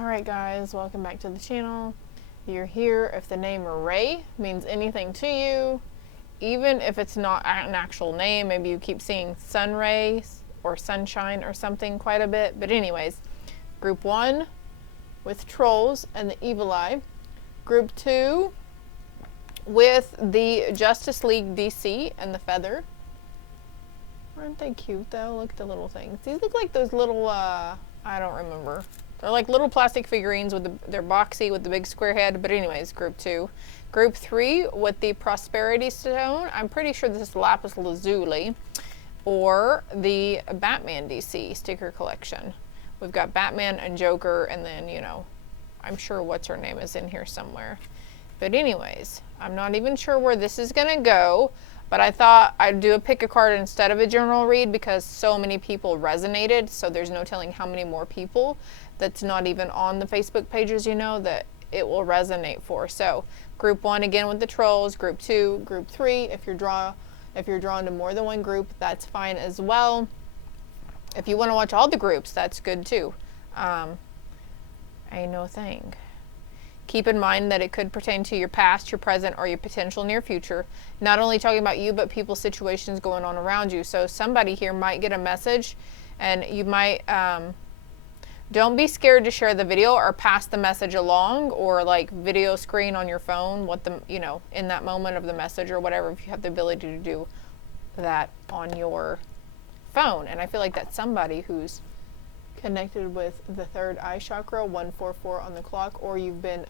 Alright guys, welcome back to the channel. You're here if the name Reigh means anything to you, even if it's not an actual name. Maybe you keep seeing sun rays or sunshine or something quite a bit. But anyways, group 1 with trolls and the evil eye. Group 2 with the Justice League DC and the feather. Aren't they cute though? Look at the little things. These look like those little, I don't remember. They're like little plastic figurines with they're boxy with the big square head. But anyways, group 2. Group 3 with the Prosperity Stone. I'm pretty sure this is Lapis Lazuli. Or the Batman DC sticker collection. We've got Batman and Joker, and then, you know, I'm sure what's her name is in here somewhere. But anyways, I'm not even sure where this is going to go. But I thought I'd do a pick a card instead of a general read because so many people resonated. So there's no telling how many more people that's not even on the Facebook pages, you know, that it will resonate for. So group 1 again with the trolls, group 2, group 3. If you're drawn to more than one group, that's fine as well. If you want to watch all the groups, that's good too. Ain't no thing. Keep in mind that it could pertain to your past, your present, or your potential near future. Not only talking about you, but people's situations going on around you. So somebody here might get a message, and you might, don't be scared to share the video or pass the message along, or like video screen on your phone, what the, you know, in that moment of the message or whatever, if you have the ability to do that on your phone. And I feel like that's somebody who's connected with the third eye chakra, 144 on the clock, or you've been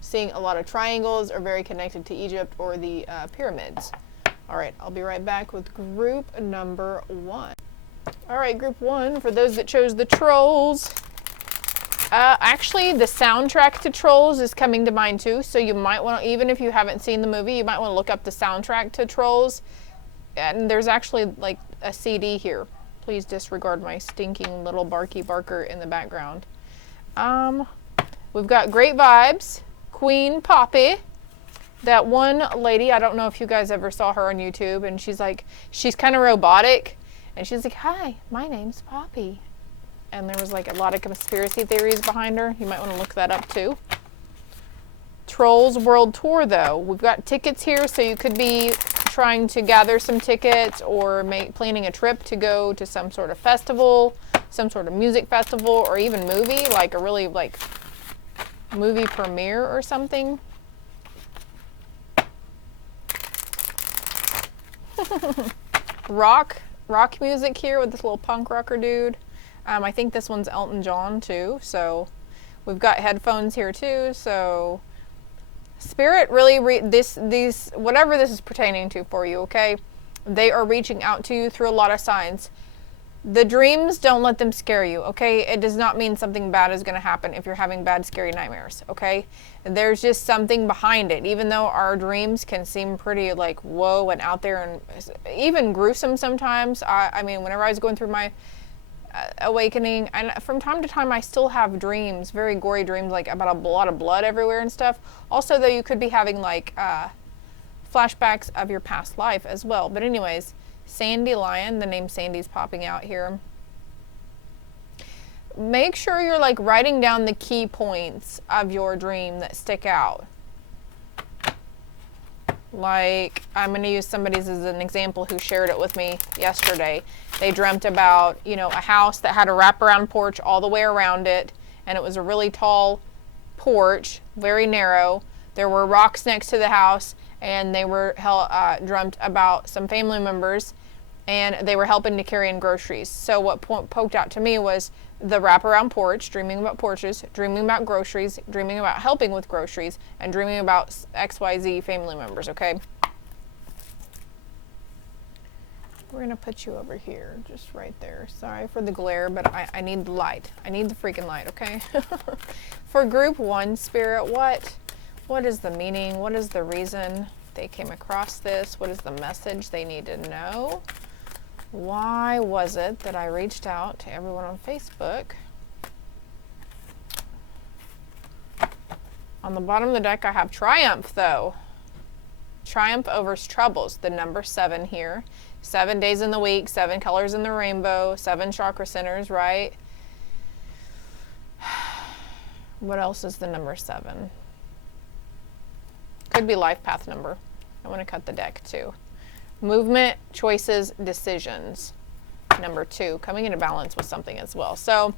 seeing a lot of triangles, or very connected to Egypt or the pyramids. All right, I'll be right back with group number 1. All right, group 1, for those that chose the trolls. Actually, the soundtrack to Trolls is coming to mind too, so you might want to, even if you haven't seen the movie, you might want to look up the soundtrack to Trolls. And there's actually like a CD here. Please disregard my stinking little barky barker in the background. We've got Great Vibes, Queen Poppy. That one lady, I don't know if you guys ever saw her on YouTube, and she's kind of robotic, and she's like, "Hi, my name's Poppy." And there was like a lot of conspiracy theories behind her. You might want to look that up too. Trolls World Tour though. We've got tickets here, so you could be trying to gather some tickets or planning a trip to go to some sort of festival, some sort of music festival, or even movie, like a really like movie premiere or something. rock music here with this little punk rocker dude. I think this one's Elton John too. So we've got headphones here too. So Spirit really, these whatever this is pertaining to for you, okay? They are reaching out to you through a lot of signs. The dreams, don't let them scare you, okay? It does not mean something bad is going to happen if you're having bad, scary nightmares, okay? There's just something behind it. Even though our dreams can seem pretty like whoa and out there and even gruesome sometimes. I mean, whenever I was going through my awakening, and from time to time I still have dreams, very gory dreams, like about a lot of blood everywhere and stuff. Also though, you could be having like flashbacks of your past life as well. But anyways, Sandy Lion, the name Sandy's popping out here. Make sure you're like writing down the key points of your dream that stick out. Like, I'm going to use somebody's as an example who shared it with me yesterday. They dreamt about, you know, a house that had a wraparound porch all the way around it. And it was a really tall porch, very narrow. There were rocks next to the house. And they were dreamt about some family members. And they were helping to carry in groceries. So what poked out to me was the wraparound porch, dreaming about porches, dreaming about groceries, dreaming about helping with groceries, and dreaming about XYZ family members, okay? We're going to put you over here, just right there. Sorry for the glare, but I need the light. I need the freaking light, okay? For group 1, Spirit, what is the meaning? What is the reason they came across this? What is the message they need to know? Why was it that I reached out to everyone on Facebook? On the bottom of the deck, I have Triumph, though. Triumph over troubles, the number 7 here. 7 days in the week, 7 colors in the rainbow, 7 chakra centers, right? What else is the number 7? Could be life path number. I want to cut the deck too. Movement, choices, decisions. Number 2, coming into balance with something as well. So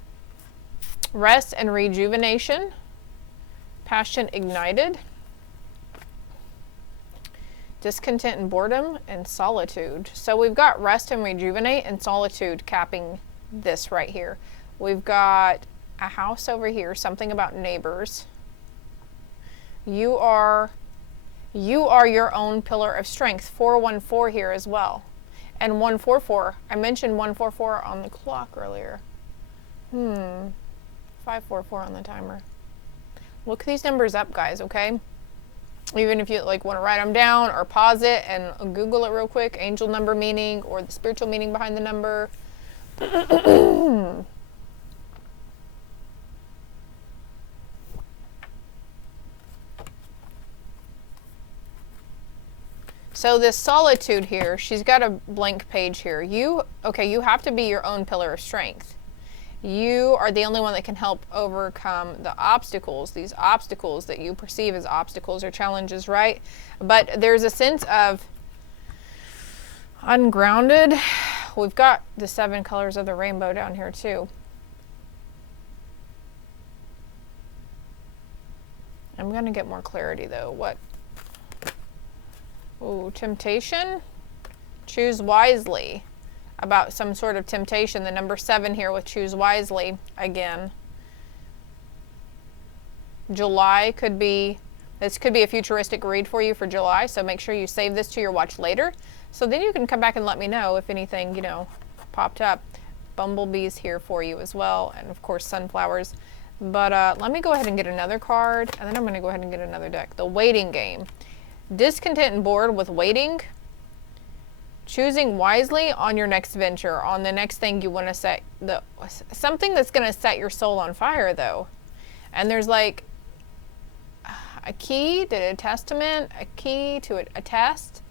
rest and rejuvenation, passion ignited, discontent and boredom, and solitude. So we've got rest and rejuvenate and solitude capping this right here. We've got a house over here, something about neighbors. You are your own pillar of strength. 414 here as well. And 144. I mentioned 144 on the clock earlier. 544 on the timer. Look these numbers up, guys, okay? Even if you like want to write them down or pause it and Google it real quick, angel number meaning or the spiritual meaning behind the number. So this solitude here, she's got a blank page here. You have to be your own pillar of strength. You are the only one that can help overcome the obstacles, these obstacles that you perceive as obstacles or challenges, right? But there's a sense of ungrounded. We've got the 7 colors of the rainbow down here too. I'm going to get more clarity though. What? Ooh, temptation. Choose wisely. About some sort of temptation. The number 7 here with choose wisely again. July could be, this could be a futuristic read for you for July, so make sure you save this to your watch later. So then you can come back and let me know if anything, popped up. Bumblebees here for you as well, and of course sunflowers. But let me go ahead and get another card, and then I'm going to go ahead and get another deck. The waiting game. Discontent and bored with waiting. Choosing wisely on your next venture, on the next thing you want to set, something that's going to set your soul on fire though. And there's like a key to a testament, a key to a test.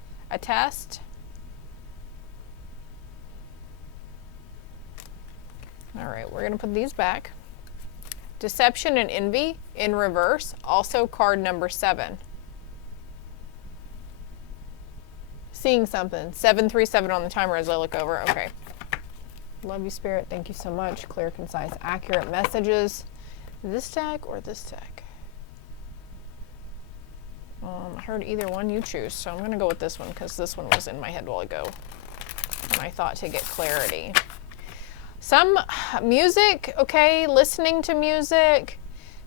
All right, we're going to put these back. Deception and envy in reverse, also card number 7. Seeing something. 737 on the timer as I look over. Okay. Love you, Spirit. Thank you so much. Clear, concise, accurate messages. This deck or this deck? I heard either one you choose, so I'm going to go with this one because this one was in my head a while ago. And I thought to get clarity. Some music, okay, listening to music.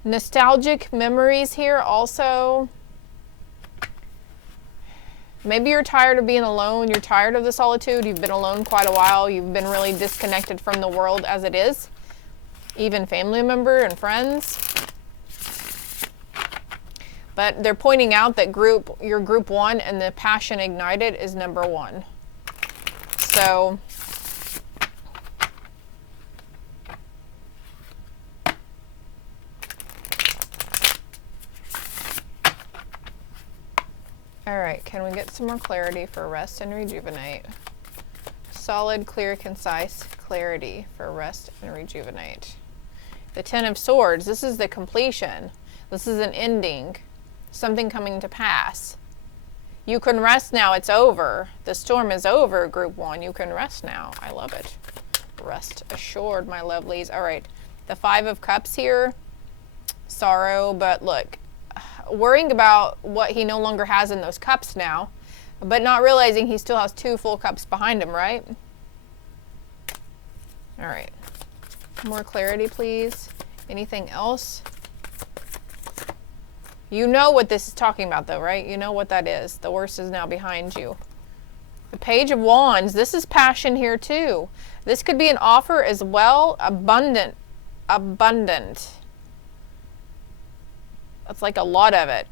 Nostalgic memories here also. Maybe you're tired of being alone. You're tired of the solitude. You've been alone quite a while. You've been really disconnected from the world as it is. Even family member and friends. But they're pointing out that your group 1 and the passion ignited is number 1. So all right, can we get some more clarity for rest and rejuvenate? Solid, clear, concise clarity for rest and rejuvenate. The 10 of Swords, this is the completion. This is an ending, something coming to pass. You can rest now, it's over. The storm is over, group 1. You can rest now. I love it. Rest assured, my lovelies. All right, the 5 of Cups here, sorrow, but look, worrying about what he no longer has in those cups now, but not realizing he still has 2 full cups behind him, right? All right. More clarity, please. Anything else? You know what this is talking about, though, right? You know what that is. The worst is now behind you. The Page of Wands. This is passion here, too. This could be an offer as well. Abundant. That's like a lot of it.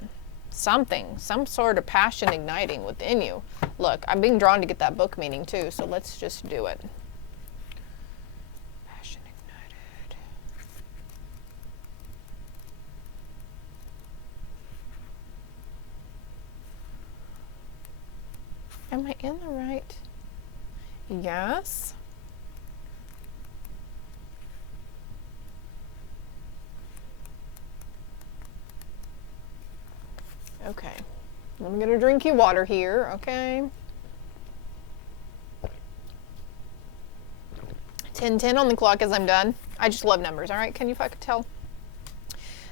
Something, some sort of passion igniting within you. Look, I'm being drawn to get that book meaning too, so let's just do it. Passion ignited. Am I in the right? Yes. Okay. I'm going to drink you water here, okay? 10:10 on the clock as I'm done. I just love numbers, all right? Can you fucking tell?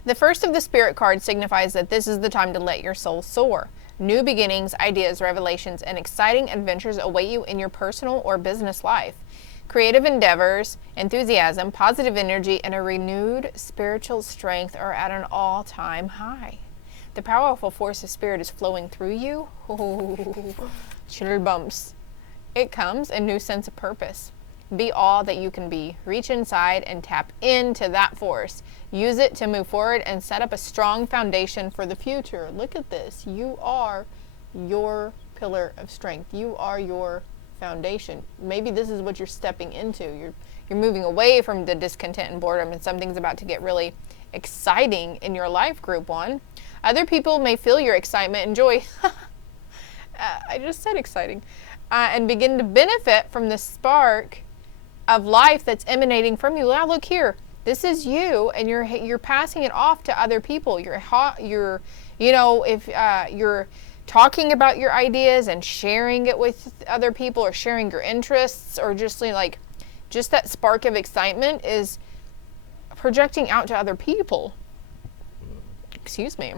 The first of the spirit cards signifies that this is the time to let your soul soar. New beginnings, ideas, revelations, and exciting adventures await you in your personal or business life. Creative endeavors, enthusiasm, positive energy, and a renewed spiritual strength are at an all-time high. The powerful force of spirit is flowing through you. Oh, chill bumps. It comes a new sense of purpose. Be all that you can be. Reach inside and tap into that force. Use it to move forward and set up a strong foundation for the future. Look at this. You are your pillar of strength. You are your foundation. Maybe this is what you're stepping into. You're moving away from the discontent and boredom, and something's about to get really exciting in your life, group one. Other people may feel your excitement and joy. I just said exciting. And begin to benefit from the spark of life that's emanating from you. Now look here. This is you, and you're passing it off to other people. If you're talking about your ideas and sharing it with other people, or sharing your interests, or just that spark of excitement is projecting out to other people. Excuse me.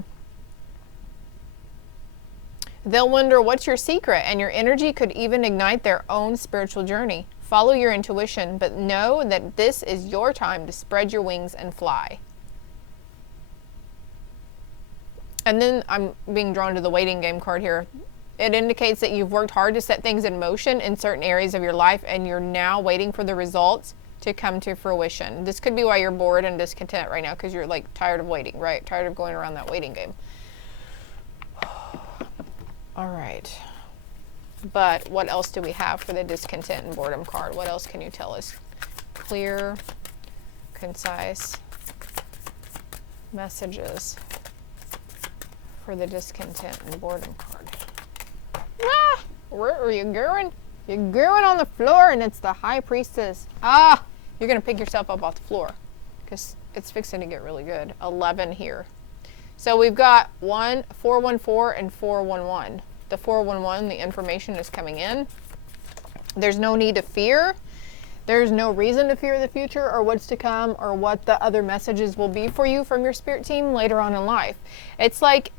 They'll wonder what's your secret, and your energy could even ignite their own spiritual journey. Follow your intuition, but know that this is your time to spread your wings and fly. And then I'm being drawn to the waiting game card here. It indicates that you've worked hard to set things in motion in certain areas of your life, and you're now waiting for the results to come to fruition. This could be why you're bored and discontent right now, because you're like tired of waiting, right? Tired of going around that waiting game. All right. But what else do we have for the discontent and boredom card? What else can you tell us? Clear, concise messages for the discontent and boredom card. Ah! Where are you going? You're going on the floor, and it's the High Priestess. Ah! You're going to pick yourself up off the floor, because it's fixing to get really good. 11 here. So we've got 414 and 411. The 411, the information is coming in. There's no need to fear. There's no reason to fear the future or what's to come or what the other messages will be for you from your spirit team later on in life. It's like,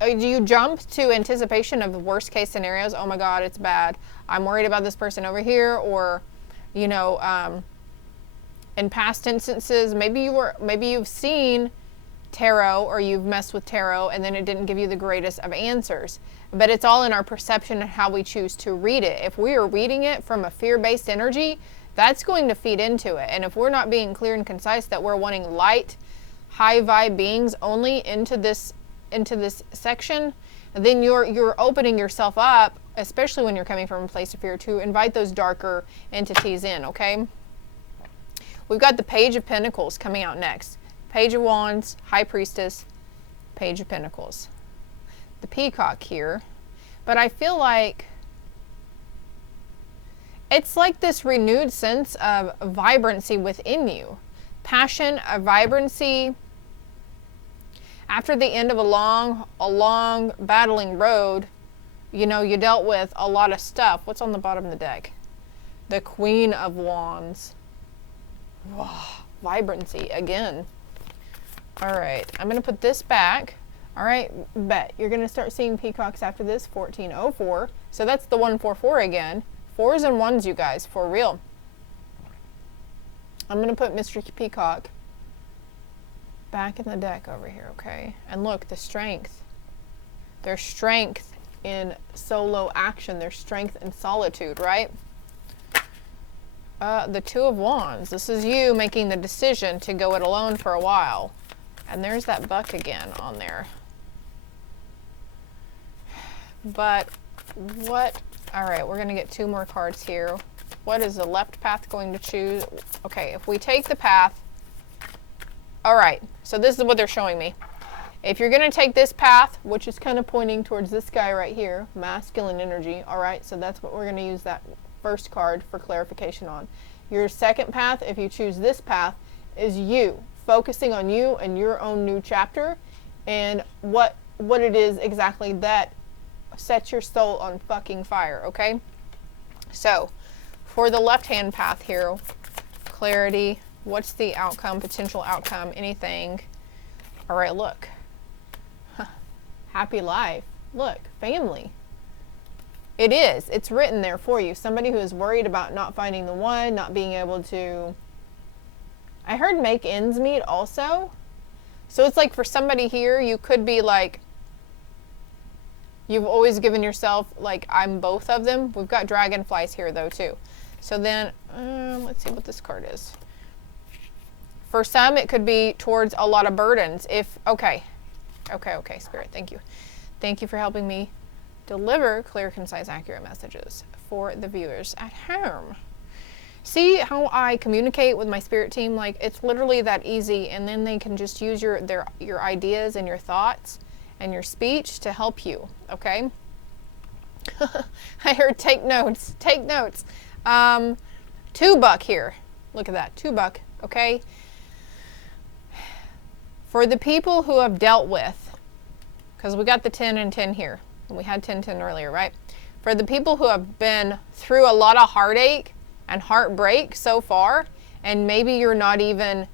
do you jump to anticipation of the worst case scenarios? Oh my God, it's bad. I'm worried about this person over here. Or, in past instances, maybe you've seen tarot, or you've messed with tarot, and then it didn't give you the greatest of answers. But it's all in our perception and how we choose to read it. If we are reading it from a fear-based energy, that's going to feed into it. And if we're not being clear and concise that we're wanting light, high vibe beings only into this section, then you're opening yourself up, especially when you're coming from a place of fear, to invite those darker entities in, okay? We've got the Page of Pentacles coming out next. Page of Wands, High Priestess, Page of Pentacles. The Peacock here. But I feel like it's like this renewed sense of vibrancy within you. Passion, a vibrancy. After the end of a long battling road, you dealt with a lot of stuff. What's on the bottom of the deck? The Queen of Wands. Wow, vibrancy again. All right, I'm going to put this back. All right, bet. You're going to start seeing peacocks after this, 1404. So that's the 144 again. 4s and 1s, you guys, for real. I'm going to put Mr. Peacock back in the deck over here, okay? And look, the strength. There's strength in solo action. There's strength in solitude, right? The Two of Wands. This is you making the decision to go it alone for a while. And there's that buck again on there. But what? All right, we're going to get 2 more cards here. What is the left path going to choose? Okay, if we take the path. All right, so this is what they're showing me. If you're going to take this path, which is kind of pointing towards this guy right here, masculine energy. All right, so that's what we're going to use that first card for clarification on. Your second path, if you choose this path, is you. Focusing on you and your own new chapter, and what what it is exactly that sets your soul on fucking fire, okay? So, for the left-hand path here, clarity, what's the outcome, potential outcome, anything. All right, look. Happy life. Look, family. It is. It's written there for you. Somebody who is worried about not finding the one, not being able to... I heard make ends meet also. So it's like for somebody here, you could be like, you've always given yourself, like, I'm both of them. We've got dragonflies here, though, too. So then, let's see what this card is. For some, it could be towards a lot of burdens. Okay, Spirit, thank you. Thank you for helping me deliver clear, concise, accurate messages for the viewers at home. See how I communicate with my spirit team? Like, it's literally that easy, and then they can just use your ideas and your thoughts and your speech to help you, okay? I heard take notes, take notes. $2 here. Look at that, $2, okay? For the people who have dealt with, because we got the 10 and 10 here, and we had 10, 10 earlier, right? For the people who have been through a lot of heartache and heartbreak so far, and maybe you're not even,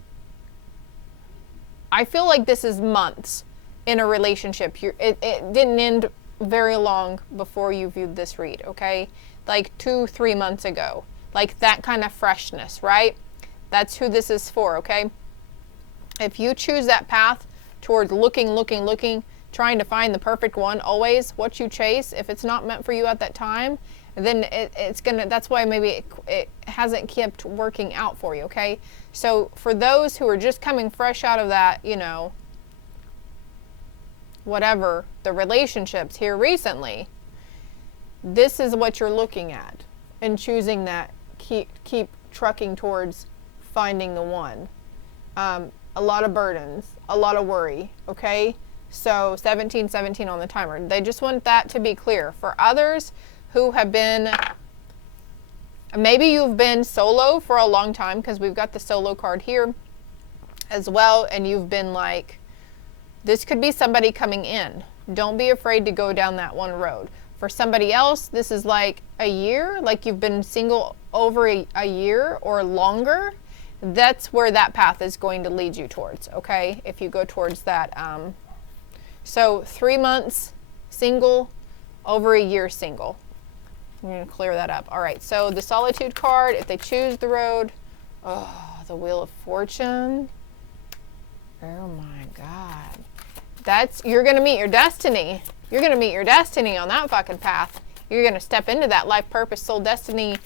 I feel like this is months in a relationship. It didn't end very long before you viewed this read, okay? Like 2-3 months ago. Like that kind of freshness, right? That's who this is for, okay? If you choose that path towards looking, trying to find the perfect one always, what you chase, if it's not meant for you at that time, then it's gonna, that's why maybe it hasn't kept working out for you, okay? So for those who are just coming fresh out of that, you know, whatever, the relationships here recently, this is what you're looking at and choosing that, keep trucking towards finding the one. A lot of burdens, a lot of worry, okay? So 1717 on the timer. They just want that to be clear. For others who have been, maybe you've been solo for a long time, because we've got the solo card here as well, and you've been like, this could be somebody coming in. Don't be afraid to go down that one road. For somebody else, this is like a year, like you've been single over a year or longer. That's where that path is going to lead you towards, okay? If you go towards that. So 3 months single, over a year single. I'm going to clear that up. All right, so the solitude card, if they choose the road, oh, the Wheel of Fortune. Oh my God. That's, you're going to meet your destiny. You're going to meet your destiny on that fucking path. You're going to step into that life purpose, soul destiny,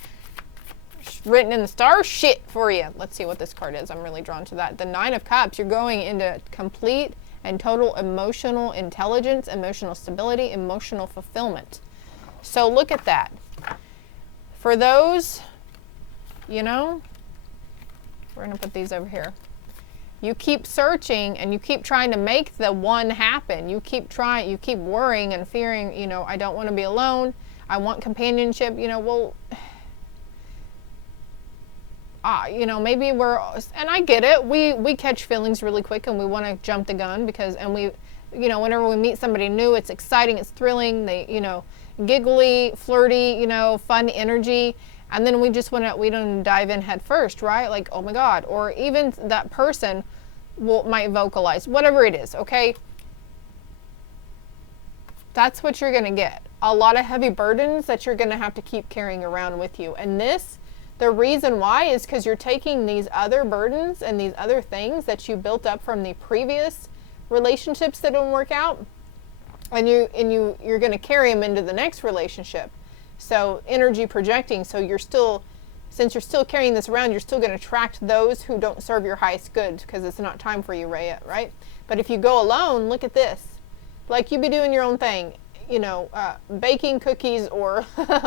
written in the stars shit for you. Let's see what this card is. I'm really drawn to that. The 9 of Cups. You're going into complete and total emotional intelligence, emotional stability, emotional fulfillment. So look at that. For those, you know, we're going to put these over here. You keep searching and you keep trying to make the one happen. You keep trying, you keep worrying and fearing, you know, I don't want to be alone. I want companionship, you know, well, you know, maybe we're, and I get it, we catch feelings really quick and we want to jump the gun because, and we, you know, whenever we meet somebody new, it's exciting, it's thrilling, they, you know, giggly, flirty, you know, fun energy, and then we just want to, we don't dive in head first, right? Like, oh my God, or even that person might vocalize, whatever it is, okay? That's what you're going to get. A lot of heavy burdens that you're going to have to keep carrying around with you, and this, the reason why is because you're taking these other burdens and these other things that you built up from the previous relationships that didn't work out, and you're going to carry them into the next relationship. So energy projecting. So you're still, since you're still carrying this around, you're still going to attract those who don't serve your highest good because it's not time for you, Reigh, right? But if you go alone, look at this. Like you be doing your own thing, you know, baking cookies or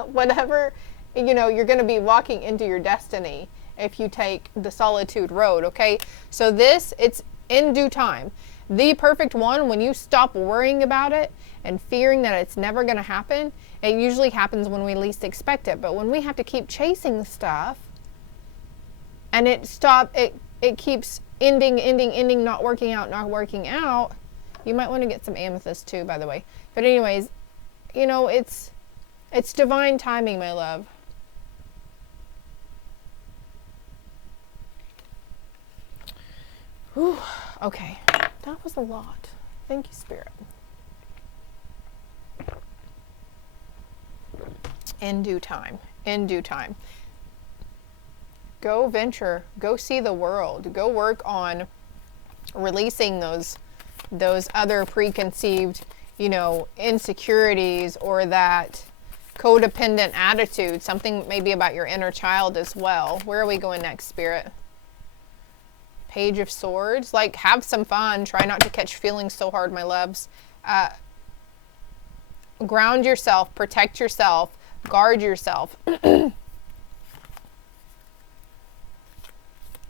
whatever. You know, you're going to be walking into your destiny if you take the solitude road, okay? So this, it's in due time. The perfect one, when you stop worrying about it and fearing that it's never going to happen, it usually happens when we least expect it. But when we have to keep chasing stuff and it keeps ending, not working out, You might want to get some amethyst too, by the way. But anyways, you know, it's divine timing, my love. Whew. Okay, that was a lot. Thank you, Spirit. In due time. In due time. Go venture. Go see the world. Go work on releasing those other preconceived, you know, insecurities or that codependent attitude. Something maybe about your inner child as well. Where are we going next, Spirit? Page of Swords. Like, have some fun. Try not to catch feelings so hard, my loves. Ground yourself. Protect yourself. Guard yourself.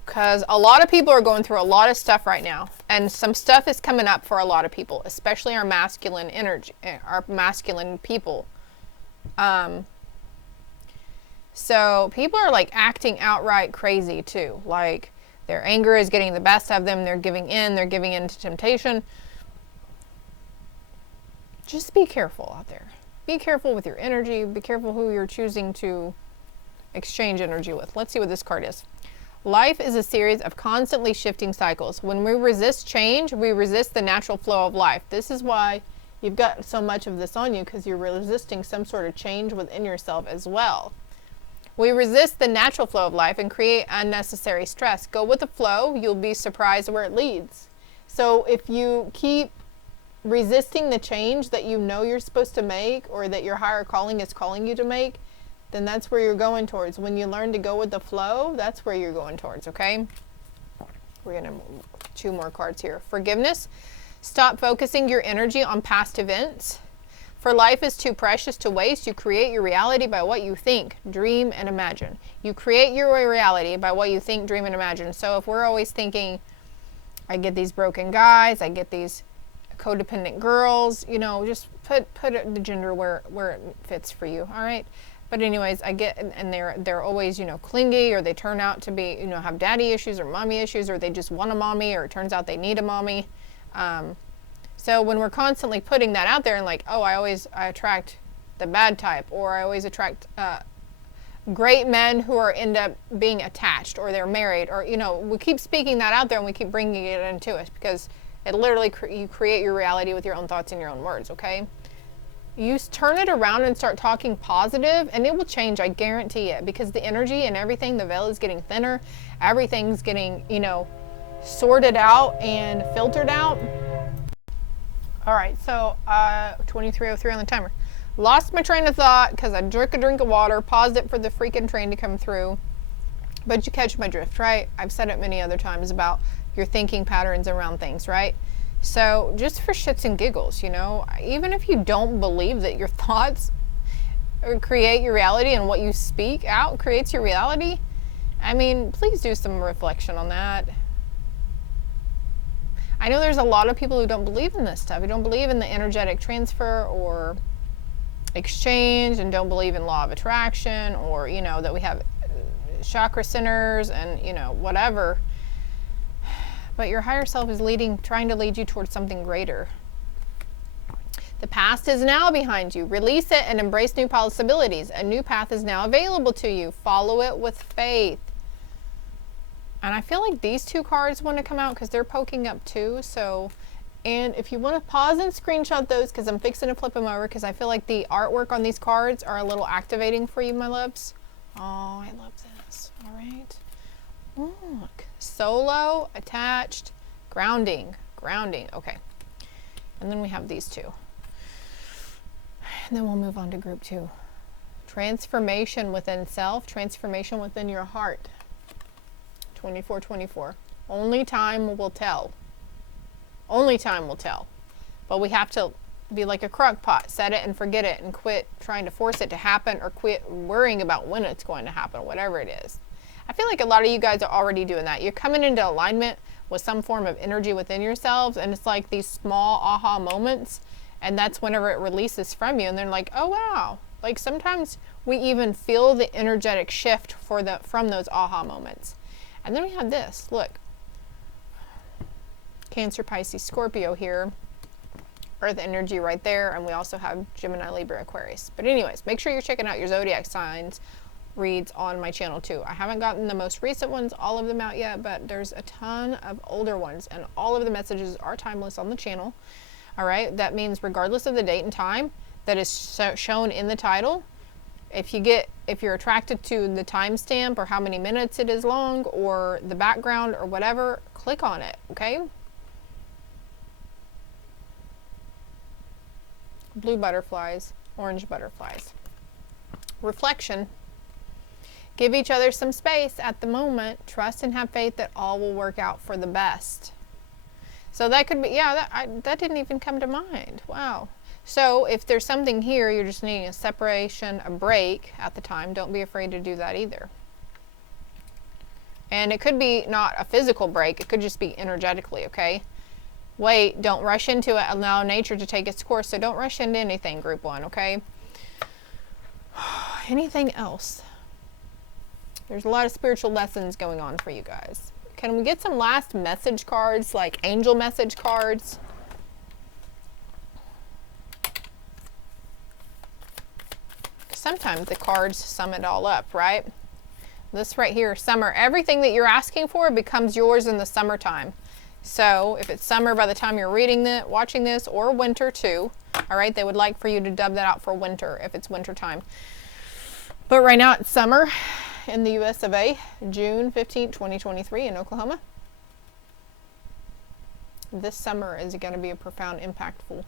Because a lot of people are going through a lot of stuff right now. And some stuff is coming up for a lot of people. Especially our masculine energy. Our masculine people. So people are like acting outright crazy too. Like, their anger is getting the best of them. They're giving in. They're giving in to temptation. Just be careful out there. Be careful with your energy. Be careful who you're choosing to exchange energy with. Let's see what this card is. Life is a series of constantly shifting cycles. When we resist change, we resist the natural flow of life. This is why you've got so much of this on you, because you're resisting some sort of change within yourself as well. We resist the natural flow of life and create unnecessary stress. Go with the flow, you'll be surprised where it leads. So if you keep resisting the change that you know you're supposed to make, or that your higher calling is calling you to make, then that's where you're going towards. When you learn to go with the flow, that's where you're going towards, okay? We're going to two more cards here. Forgiveness. Stop focusing your energy on past events. For life is too precious to waste. You create your reality by what you think, dream, and imagine. You create your reality by what you think, dream, and imagine. So if we're always thinking, I get these broken guys, I get these codependent girls, you know, just put the gender where it fits for you, all right? But anyways, I get, and they're always, you know, clingy, or they turn out to be, you know, have daddy issues or mommy issues, or they just want a mommy, or it turns out they need a mommy. So when we're constantly putting that out there and like, oh, I attract the bad type, or I always attract great men who end up being attached, or they're married, or, you know, we keep speaking that out there and we keep bringing it into us, because it literally, you create your reality with your own thoughts and your own words, okay? You turn it around and start talking positive, and it will change, I guarantee it, because the energy and everything, the veil is getting thinner, everything's getting, you know, sorted out and filtered out. All right, so 23:03 on the timer. Lost my train of thought because I drank a drink of water, paused it for the freaking train to come through. But you catch my drift, right? I've said it many other times about your thinking patterns around things, right? So just for shits and giggles, you know, even if you don't believe that your thoughts create your reality and what you speak out creates your reality, I mean, please do some reflection on that. I know there's a lot of people who don't believe in this stuff. Who don't believe in the energetic transfer or exchange, and don't believe in law of attraction, or, you know, that we have chakra centers and, you know, whatever. But your higher self is trying to lead you towards something greater. The past is now behind you. Release it and embrace new possibilities. A new path is now available to you. Follow it with faith. And I feel like these two cards want to come out because they're poking up too. So, and if you want to pause and screenshot those, because I'm fixing to flip them over, because I feel like the artwork on these cards are a little activating for you, my loves. Oh, I love this. All right. Look. Solo, attached, grounding. Okay. And then we have these two. And then we'll move on to group 2. Transformation within self, transformation within your heart. 24:24. Only time will tell. Only time will tell. But we have to be like a crock pot, set it and forget it, and quit trying to force it to happen, or quit worrying about when it's going to happen, whatever it is. I feel like a lot of you guys are already doing that. You're coming into alignment with some form of energy within yourselves, and it's like these small aha moments, and that's whenever it releases from you, and they're like, oh wow. Like sometimes we even feel the energetic shift from those aha moments. And then we have this, look. Cancer, Pisces, Scorpio here. Earth energy right there, and we also have Gemini, Libra, Aquarius. But anyways, make sure you're checking out your zodiac signs reads on my channel too. I haven't gotten the most recent ones, all of them out yet, but there's a ton of older ones, and all of the messages are timeless on the channel. All right, that means regardless of the date and time that is shown in the title, if you're attracted to the timestamp or how many minutes it is long or the background or whatever, click on it, okay? Blue butterflies, orange butterflies. Reflection. Give each other some space at the moment. Trust and have faith that all will work out for the best. So that could be, yeah, that didn't even come to mind. Wow. So if there's something here, you're just needing a separation, a break at the time, don't be afraid to do that either. And it could be not a physical break, it could just be energetically, okay? Wait, don't rush into it. Allow nature to take its course. So don't rush into anything, group 1, okay? Anything else? There's a lot of spiritual lessons going on for you guys. Can we get some last message cards, like angel message cards? Sometimes the cards sum it all up, right? This right here, summer. Everything that you're asking for becomes yours in the summertime. So if it's summer by the time you're reading this, watching this, or winter too, all right, they would like for you to dub that out for winter if it's winter time. But right now it's summer in the US of A, June 15, 2023 in Oklahoma. This summer is going to be a profound, impactful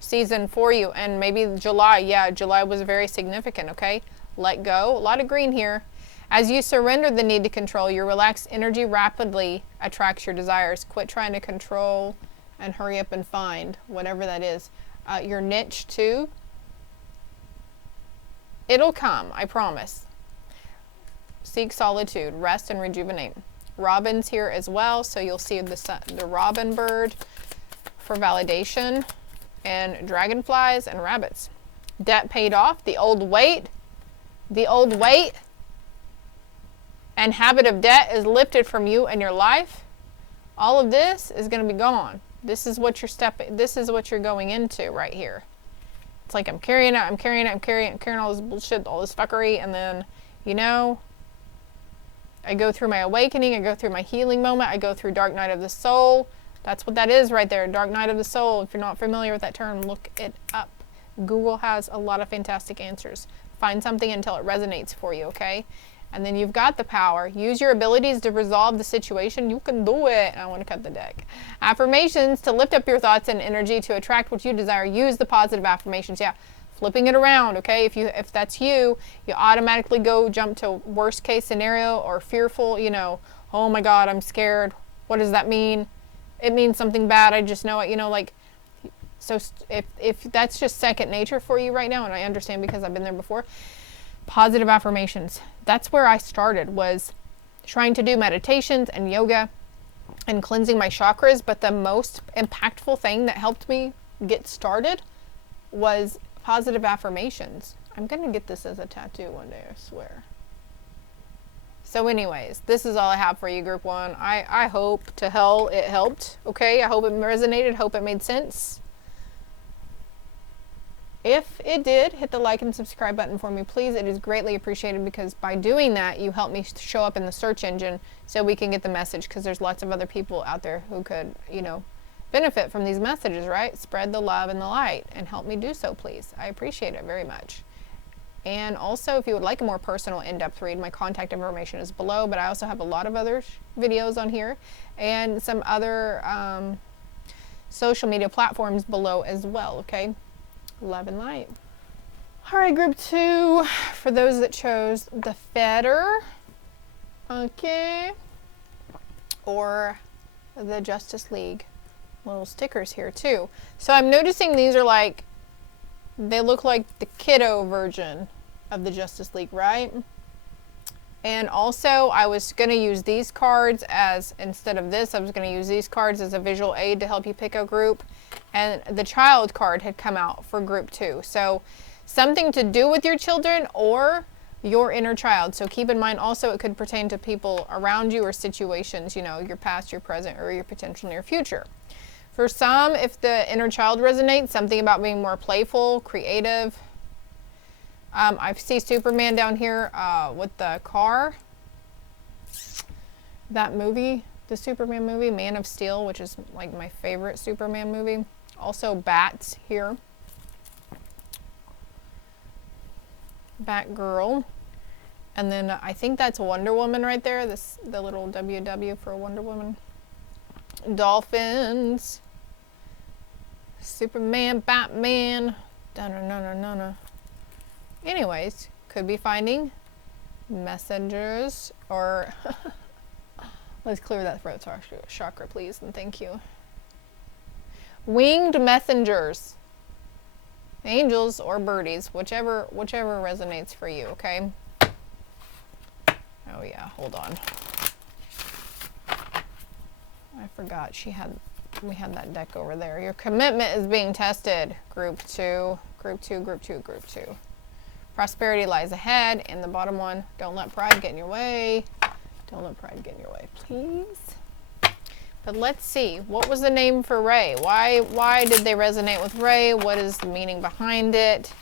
season for you. And maybe July, yeah, July was very significant, okay? Let go. A lot of green here. As you surrender the need to control, your relaxed energy rapidly attracts your desires. Quit trying to control and hurry up and find whatever that is. Your niche too. It'll come, I promise. Seek solitude, rest and rejuvenate. Robin's here as well, so you'll see the robin bird for validation, and dragonflies and rabbits. Debt paid off, the old weight and habit of debt is lifted from you and your life. All of this is going to be gone. This is what you're going into right here. It's like I'm carrying all this bullshit, all this fuckery, and then, you know, I go through my awakening, I go through my healing moment, I go through dark night of the soul. That's what that is right there, dark night of the soul. If you're not familiar with that term, look it up. Google has a lot of fantastic answers. Find something until it resonates for you, okay? And then you've got the power. Use your abilities to resolve the situation. You can do it. I want to cut the deck. Affirmations to lift up your thoughts and energy to attract what you desire. Use the positive affirmations. Yeah, flipping it around, okay? If that's you, you automatically jump to worst case scenario or fearful, you know, oh my God, I'm scared. What does that mean? It means something bad. I just know it, you know, like, so if that's just second nature for you right now, and I understand because I've been there before, positive affirmations. That's where I started, was trying to do meditations and yoga and cleansing my chakras. But the most impactful thing that helped me get started was positive affirmations. I'm going to get this as a tattoo one day, I swear. So anyways, this is all I have for you, group 1. I hope to hell it helped, okay? I hope it resonated, hope it made sense. If it did, hit the like and subscribe button for me, please. It is greatly appreciated, because by doing that, you help me show up in the search engine so we can get the message, because there's lots of other people out there who could, you know, benefit from these messages, right? Spread the love and the light, and help me do so, please. I appreciate it very much. And also, if you would like a more personal, in-depth read, my contact information is below, but I also have a lot of other videos on here and some other social media platforms below as well, okay? Love and light. All right, group 2, for those that chose the feather, okay, or the Justice League. Little stickers here too. So I'm noticing these are like, they look like the kiddo version of the Justice League, right? And also I was going to use these cards as, instead of this, I was going to use these cards as a visual aid to help you pick a group. And the child card had come out for group 2. So something to do with your children or your inner child. So keep in mind also it could pertain to people around you or situations, you know, your past, your present, or your potential near future. For some, if the inner child resonates, something about being more playful, creative. I see Superman down here with the car. That movie, the Superman movie, Man of Steel, which is like my favorite Superman movie. Also bats here. Batgirl. And then I think that's Wonder Woman right there. The little WW for Wonder Woman. Dolphins. Superman, Batman. Dun-dun-dun-dun-dun. Anyways, could be finding messengers or let's clear that throat chakra, please, and thank you. Winged messengers. Angels or birdies, whichever resonates for you, okay? Oh yeah, hold on. I forgot we had that deck over there. Your commitment is being tested. Group 2, group 2, group 2, group 2. Prosperity lies ahead. And the bottom one, don't let pride get in your way. Don't let pride get in your way, please. But let's see, what was the name for Reigh? Why did they resonate with Reigh? What is the meaning behind it?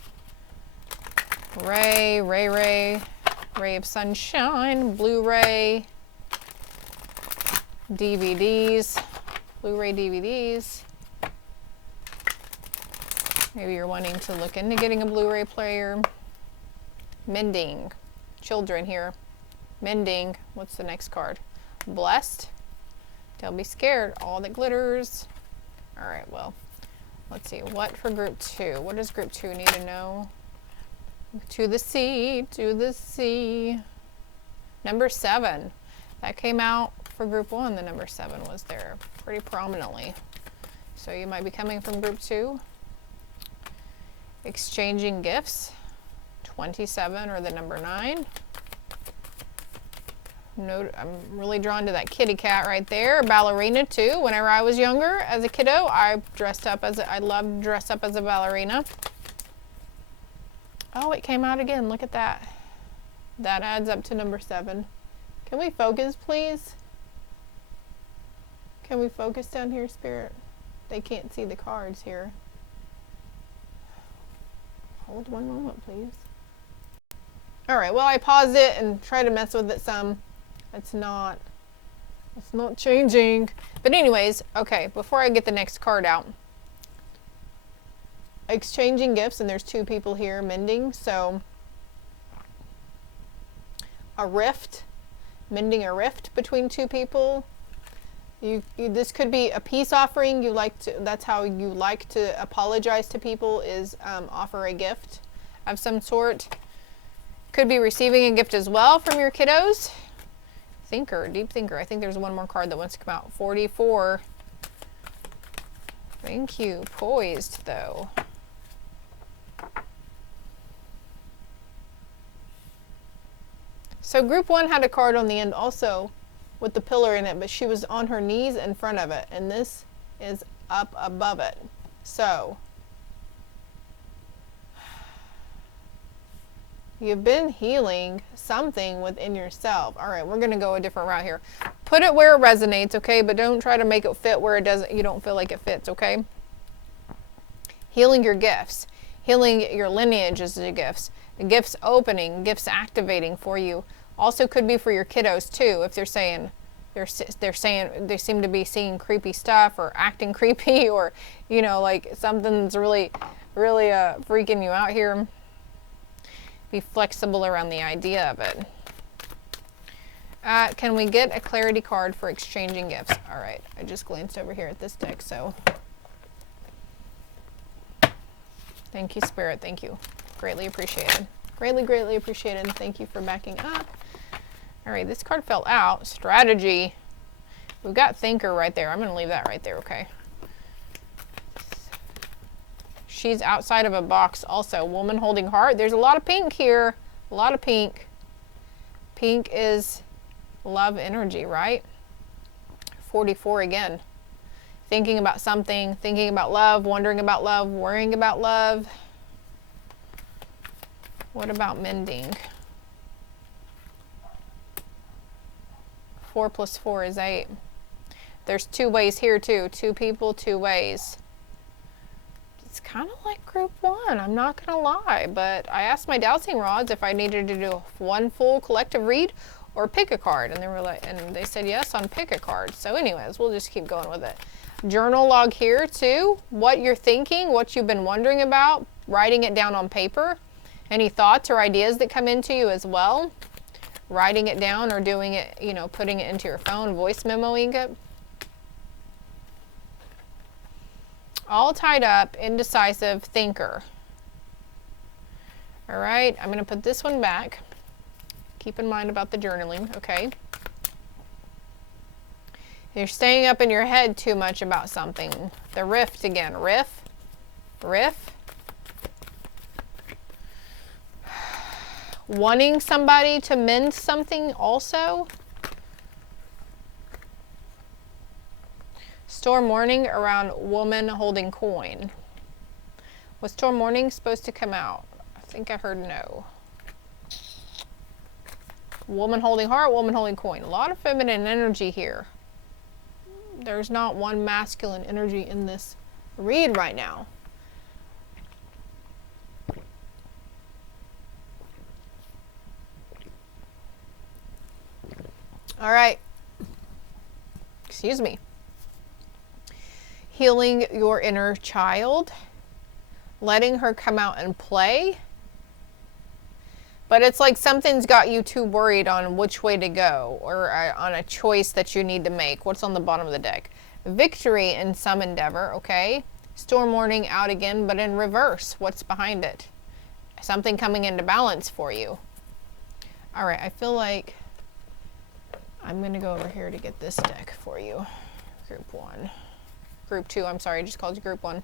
Reigh, Ray of Sunshine, Blu-ray, DVDs, Blu-ray DVDs. Maybe you're wanting to look into getting a Blu-ray player. Mending, children here. Mending, what's the next card? Blessed. Don't be scared, all that glitters. All right, well, let's see, what for group 2? What does group 2 need to know? To the sea, to the sea. Number 7, that came out for group 1. The number 7 was there pretty prominently. So you might be coming from group 2. Exchanging gifts, 27 or the number 9. Note, I'm really drawn to that kitty cat right there. Ballerina too. Whenever I was younger, as a kiddo, I loved to dress up as a ballerina. Oh, it came out again. Look at that. That adds up to number 7. Can we focus, please? Can we focus down here, Spirit? They can't see the cards here. Hold one moment, please. All right, well, I paused it and tried to mess with it some. It's not changing. But anyways, okay, before I get the next card out. Exchanging gifts, and there's 2 people here mending, so a rift, mending a rift between 2 people. This could be a peace offering. That's how you like to apologize to people, is offer a gift of some sort. Could be receiving a gift as well from your kiddos. Thinker, deep thinker. I think there's one more card that wants to come out. 44. Thank you. Poised, though. So group 1 had a card on the end also with the pillar in it, but she was on her knees in front of it, and this is up above it. So you've been healing something within yourself. All right, we're going to go a different route here. Put it where it resonates, okay? But don't try to make it fit where it doesn't. You don't feel like it fits, okay? Healing your gifts. Healing your lineages of gifts. The gifts opening, gifts activating for you. Also could be for your kiddos too, if they're saying they seem to be seeing creepy stuff or acting creepy, or like something's really freaking you out here. Be flexible around the idea of it. Can we get a clarity card for exchanging gifts? All right, I just glanced over here at this deck, so thank you, Spirit. Thank you. Greatly appreciated. Greatly appreciated. And thank you for backing up. All right, this card fell out. Strategy. We've got thinker right there. I'm going to leave that right there, okay? She's outside of a box also. Woman holding heart. There's a lot of pink here. A lot of pink. Pink is love energy, right? 44 again. Thinking about something. Thinking about love. Wondering about love. Worrying about love. What about mending? 4 + 4 is 8. There's two ways here too. Two people, two ways. It's kind of like group one, I'm not gonna lie, but I asked my dowsing rods if I needed to do one full collective read or pick a card, and they were like, and they said yes on pick a card. So anyways, we'll just keep going with it. Journal log here too, what you're thinking, what you've been wondering about, writing it down on paper. Any thoughts or ideas that come into you as well, writing it down or doing it, you know, putting it into your phone, voice memoing it. All tied up, indecisive, thinker. All right, I'm going to put this one back. Keep in mind about the journaling, okay? You're staying up in your head too much about something. The rift again, riff. Wanting somebody to mend something also. Storm warning around woman holding coin. Was storm warning supposed to come out? I think I heard no. Woman holding heart, woman holding coin. A lot of feminine energy here. There's not one masculine energy in this read right now. All right. Excuse me. Healing your inner child, letting her come out and play. But it's like something's got you too worried on which way to go, or on a choice that you need to make. What's on the bottom of the deck? Victory in some endeavor, okay? Storm warning out again, but in reverse. What's behind it? Something coming into balance for you. All right, I feel like I'm going to go over here to get this deck for you. Group 1. Group 2, I'm sorry, I just called you Group 1.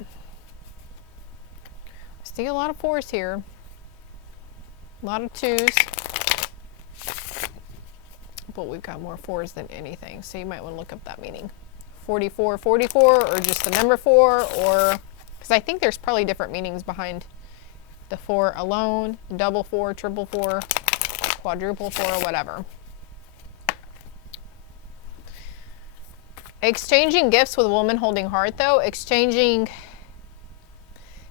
I see a lot of 4s here. A lot of 2s. But we've got more 4s than anything, so you might want to look up that meaning. 44, 44, or just the number 4, or... because I think there's probably different meanings behind the 4 alone, double 4, triple 4, quadruple 4, whatever. Exchanging gifts with a woman holding heart, though. Exchanging,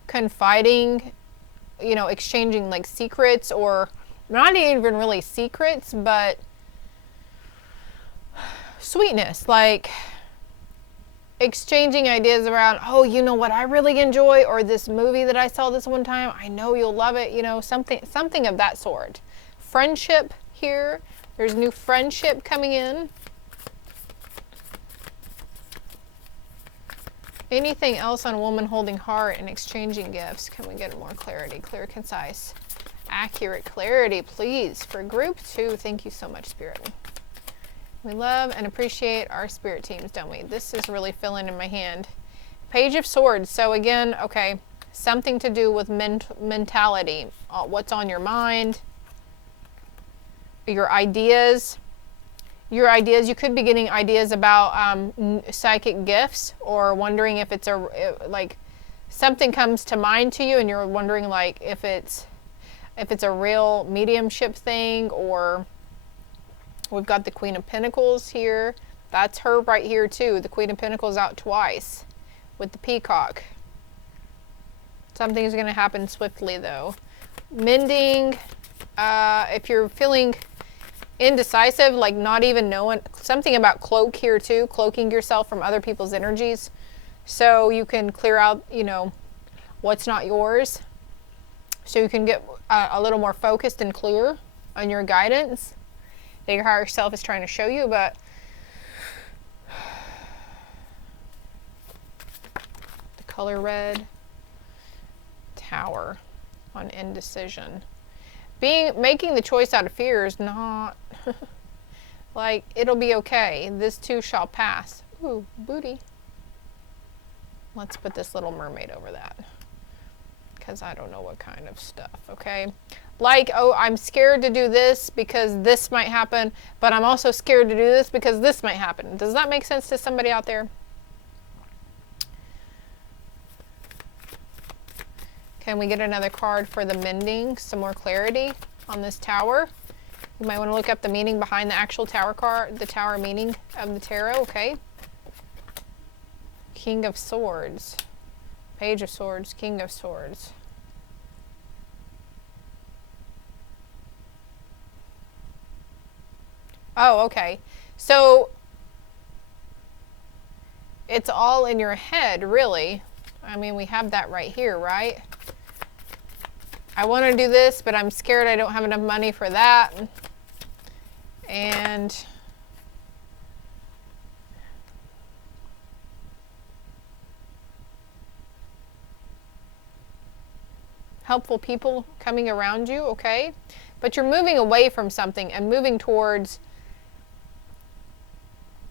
confiding, you know, exchanging like secrets, or not even really secrets, but sweetness. Like exchanging ideas around, oh, you know what I really enjoy, or this movie that I saw this one time, I know you'll love it, you know, something of that sort. Friendship here. There's new friendship coming in. Anything else on woman holding heart and exchanging gifts? Can we get more clarity? Clear, concise, accurate clarity, please. For group 2, thank you so much, Spirit. We love and appreciate our spirit teams, don't we? This is really filling in my hand. Page of Swords. So again, okay, something to do with mentality. What's on your mind? Your ideas. Your ideas, you could be getting ideas about psychic gifts, or wondering if it's like something comes to mind to you and you're wondering like if it's a real mediumship thing. Or we've got the Queen of Pentacles here. That's her right here too. The Queen of Pentacles out twice with the peacock. Something's going to happen swiftly though. Mending, if you're feeling indecisive, like not even knowing, something about cloak here too, cloaking yourself from other people's energies so you can clear out, you know, what's not yours, so you can get a little more focused and clear on your guidance that your higher self is trying to show you. But the color red, Tower on indecision. Making the choice out of fear is not like, it'll be okay. This too shall pass. Ooh, booty. Let's put this little mermaid over that, because I don't know what kind of stuff, okay? Like, oh, I'm scared to do this because this might happen, but I'm also scared to do this because this might happen. Does that make sense to somebody out there? Can we get another card for the mending? Some more clarity on this Tower. You might want to look up the meaning behind the actual tower card, the tower meaning of the tarot, okay? King of Swords, Page of Swords, King of Swords. Oh, okay. So it's all in your head, really. I mean, we have that right here, right? I want to do this, but I'm scared I don't have enough money for that. And helpful people coming around you, okay? But you're moving away from something and moving towards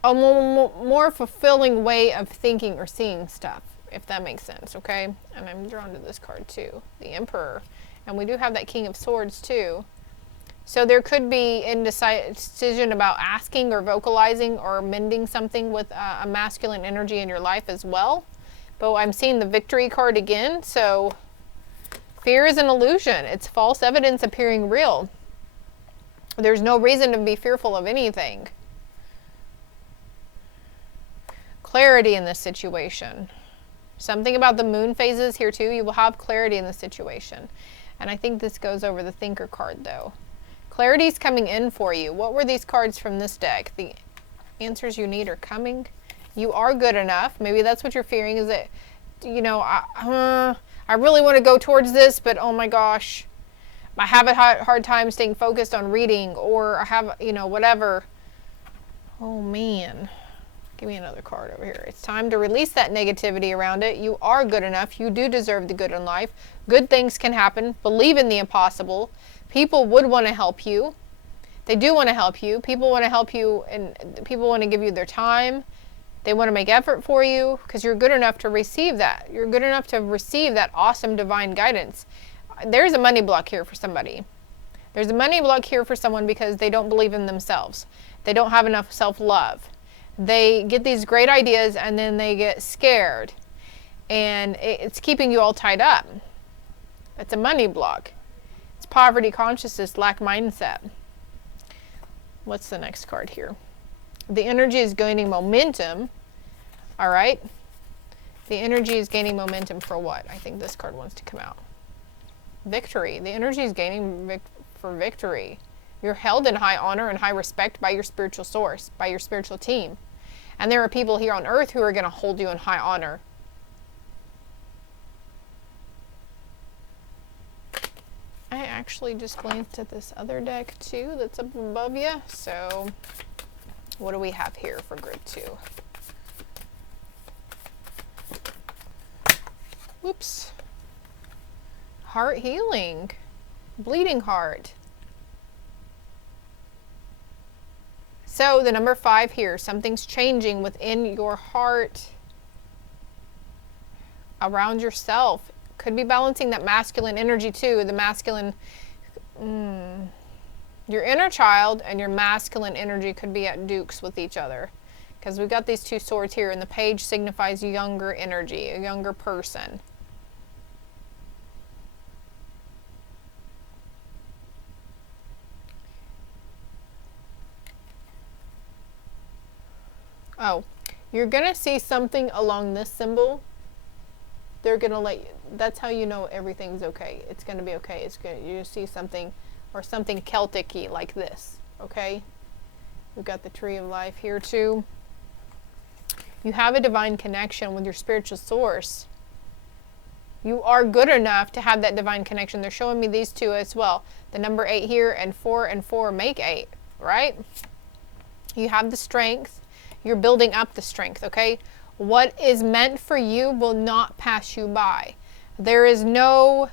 a more fulfilling way of thinking or seeing stuff, if that makes sense, okay? And I'm drawn to this card too, the Emperor. And we do have that King of Swords too. So there could be indecision about asking or vocalizing or mending something with a masculine energy in your life as well. But I'm seeing the Victory card again, so fear is an illusion. It's false evidence appearing real. There's no reason to be fearful of anything. Clarity in this situation. Something about the moon phases here too. You will have clarity in the situation. And I think this goes over the Thinker card though. Clarity is coming in for you. What were these cards from this deck? The answers you need are coming. You are good enough. Maybe that's what you're fearing, is that, you know, I really want to go towards this, but oh my gosh, I have a hard time staying focused on reading, or I have, you know, whatever. Oh man. Give me another card over here. It's time to release that negativity around it. You are good enough. You do deserve the good in life. Good things can happen. Believe in the impossible. People would want to help you. They do want to help you. People want to help you, and people want to give you their time. They want to make effort for you because you're good enough to receive that. You're good enough to receive that awesome divine guidance. There's a money block here for somebody. There's a money block here for someone because they don't believe in themselves. They don't have enough self-love. They get these great ideas and then they get scared. And it's keeping you all tied up. It's a money block. It's poverty consciousness, lack mindset. What's the next card here? The energy is gaining momentum. All right. The energy is gaining momentum for what? I think this card wants to come out. Victory. The energy is gaining for victory. You're held in high honor and high respect by your spiritual source, by your spiritual team. And there are people here on earth who are going to hold you in high honor. I actually just glanced at this other deck too that's up above you. So what do we have here for grid 2? Whoops. Heart healing. Bleeding heart. So the number 5 here, something's changing within your heart, around yourself. Could be balancing that masculine energy too, the masculine, your inner child and your masculine energy could be at dukes with each other. Because we've got these 2 swords here, and the page signifies younger energy, a younger person. Oh, you're going to see something along this symbol. They're going to let you, that's how you know everything's okay. It's going to be okay. It's going you see something, or something Celtic-y like this, okay? We've got the tree of life here too. You have a divine connection with your spiritual source. You are good enough to have that divine connection. They're showing me these 2 as well. The number 8 here, and 4 make 8, right? You have the strength. You're building up the strength, okay? What is meant for you will not pass you by. There is no,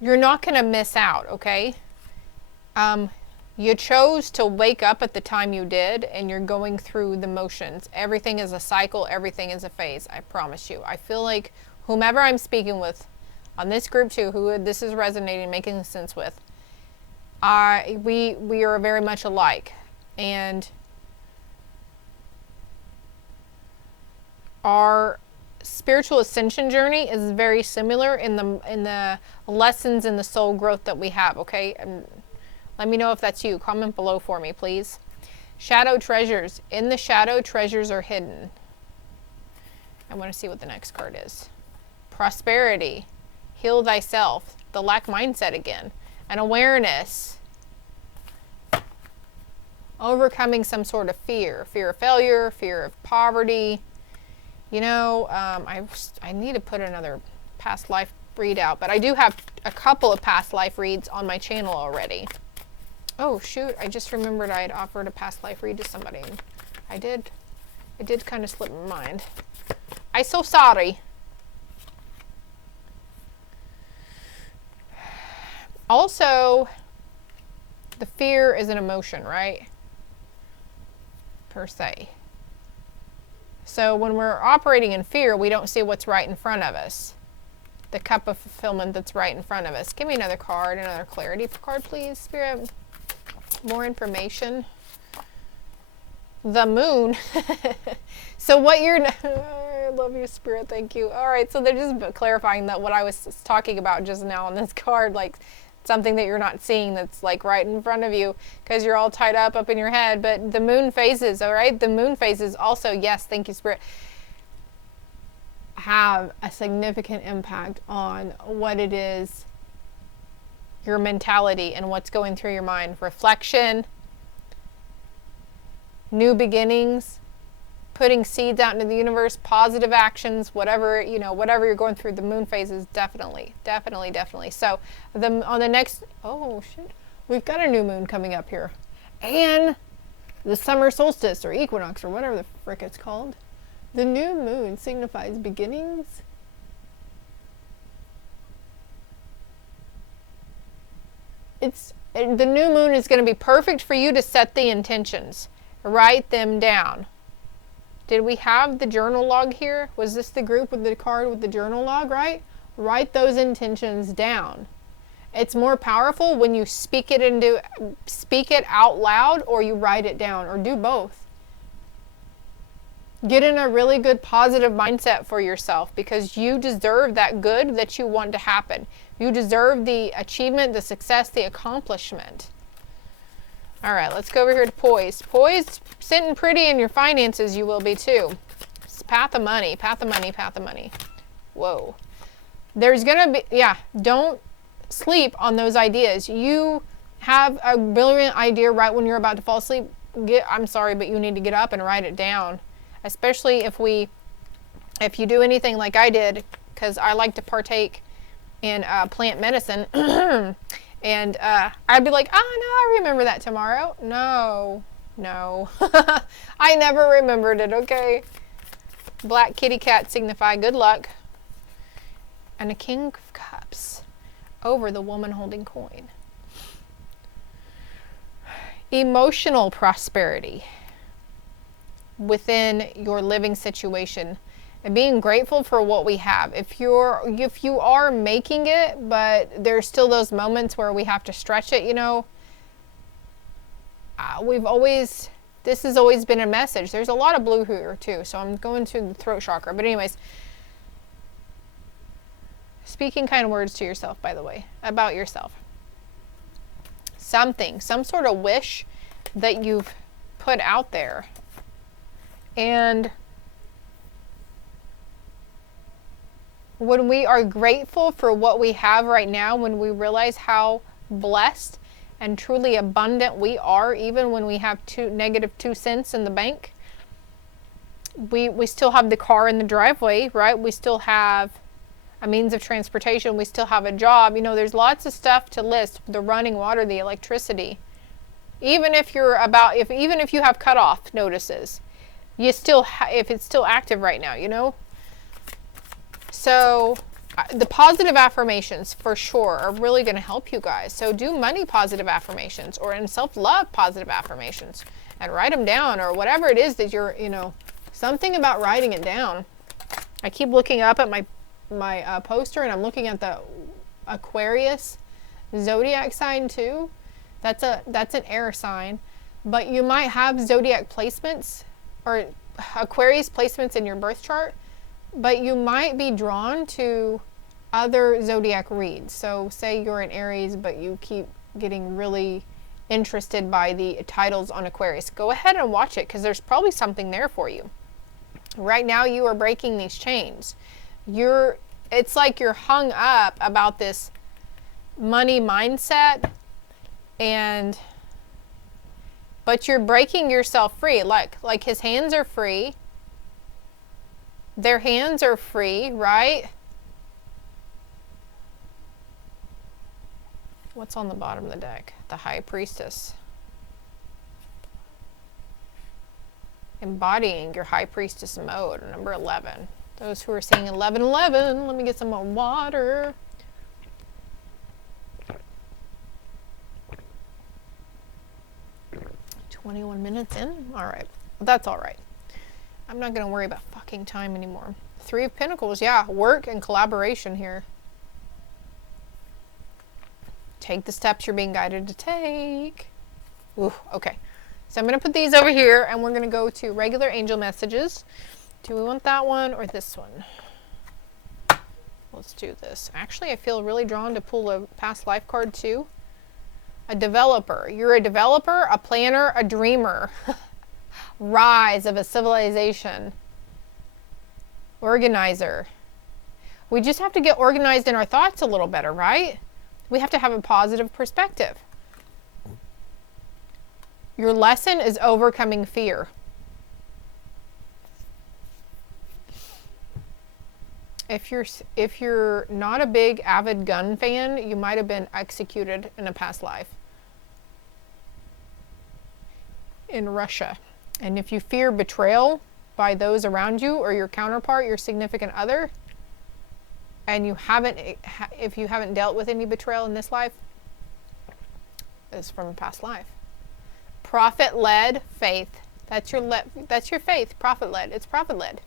you're not going to miss out, okay? You chose to wake up at the time you did, and you're going through the motions. Everything is a cycle. Everything is a phase. I promise you. I feel like whomever I'm speaking with on this group too, who this is resonating, making sense with, we are very much alike. And our spiritual ascension journey is very similar in the lessons and the soul growth that we have, okay? And Let me know if that's you. Comment below for me, please. Shadow treasures. In the shadow, treasures are hidden. I want to see what the next card is. Prosperity. Heal thyself. The lack mindset again. An awareness. Overcoming some sort of fear. Fear of failure. Fear of poverty. You know, I need to put another past life read out. But I do have a couple of past life reads on my channel already. Oh, shoot. I just remembered I had offered a past life read to somebody. I did. It did kind of slip my mind. I'm so sorry. Also, the fear is an emotion, right? Per se. So when we're operating in fear, we don't see what's right in front of us. The cup of fulfillment that's right in front of us. Give me another card, another clarity card, please, Spirit. More information. The moon. So what you're... I love you, Spirit. Thank you. All right, so they're just clarifying that what I was talking about just now on this card, like something that you're not seeing that's like right in front of you because you're all tied up in your head. But the moon phases, all right? The moon phases also, yes, thank you, Spirit, have a significant impact on what it is, your mentality and what's going through your mind. Reflection, new beginnings, putting seeds out into the universe, positive actions, whatever, you know, whatever you're going through, the moon phases, definitely. So on the next, oh shit, we've got a new moon coming up here. And the summer solstice or equinox or whatever the frick it's called. The new moon signifies beginnings. The new moon is going to be perfect for you to set the intentions. Write them down. Did we have the journal log here? Was this the group with the card with the journal log, right? Write those intentions down. It's more powerful when you speak it out loud, or you write it down, or do both. Get in a really good positive mindset for yourself, because you deserve that good that you want to happen. You deserve the achievement, the success, the accomplishment. All right, let's go over here to poised. Poised, sitting pretty in your finances, you will be too. It's path of money, path of money, path of money. Whoa. There's going to be, yeah, don't sleep on those ideas. You have a brilliant idea right when you're about to fall asleep. I'm sorry, but you need to get up and write it down. Especially if you do anything like I did, because I like to partake in plant medicine. And I'd be like, oh, no, I remember that tomorrow. No. I never remembered it, okay? Black kitty cat signify good luck. And a king of cups over the woman holding coin. Emotional prosperity within your living situation. And being grateful for what we have. If you are making it, but there's still those moments where we have to stretch it, you know, this has always been a message. There's a lot of blue here too, so I'm going to the throat chakra. But anyways, speaking kind words to yourself, by the way, about yourself. Some sort of wish that you've put out there. And when we are grateful for what we have right now, when we realize how blessed and truly abundant we are, even when we have -2 cents in the bank, we still have the car in the driveway, right? We still have a means of transportation. We still have a job. You know, there's lots of stuff to list: the running water, the electricity. Even if you have cutoff notices, you still if it's still active right now, you know. So the positive affirmations for sure are really going to help you guys. So do money positive affirmations, or in self-love positive affirmations, and write them down, or whatever it is that you're, you know, something about writing it down. I keep looking up at my poster, and I'm looking at the Aquarius zodiac sign too. That's an air sign, but you might have zodiac placements or Aquarius placements in your birth chart. But you might be drawn to other zodiac reads. So say you're in Aries, but you keep getting really interested by the titles on Aquarius, go ahead and watch it, because there's probably something there for you. Right now you are breaking these chains. It's like you're hung up about this money mindset, but you're breaking yourself free. Like his hands are free. Their hands are free, right? What's on the bottom of the deck? The High Priestess. Embodying your High Priestess mode, number 11. Those who are saying 1111, let me get some more water. 21 minutes in? All right. That's all right. I'm not going to worry about fucking time anymore. 3 of Pentacles, yeah. Work and collaboration here. Take the steps you're being guided to take. Ooh, okay. So I'm going to put these over here, and we're going to go to regular angel messages. Do we want that one or this one? Let's do this. Actually, I feel really drawn to pull a past life card too. A developer. You're a developer, a planner, a dreamer. Rise of a civilization. Organizer. We just have to get organized in our thoughts a little better, right? We have to have a positive perspective. Your lesson is overcoming fear. If you're not a big avid gun fan, you might have been executed in a past life in Russia. And if you fear betrayal by those around you or your counterpart, your significant other, and if you haven't dealt with any betrayal in this life, it's from a past life. Prophet-led faith. That's your faith. Prophet-led. It's prophet-led.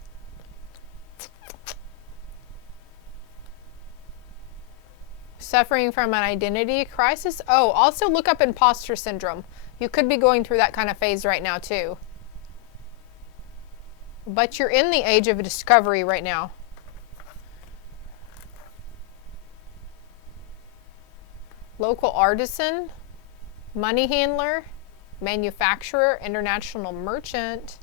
Suffering from an identity crisis. Oh, also look up imposter syndrome. You could be going through that kind of phase right now too. But you're in the age of discovery right now. Local artisan, money handler, manufacturer, international merchant.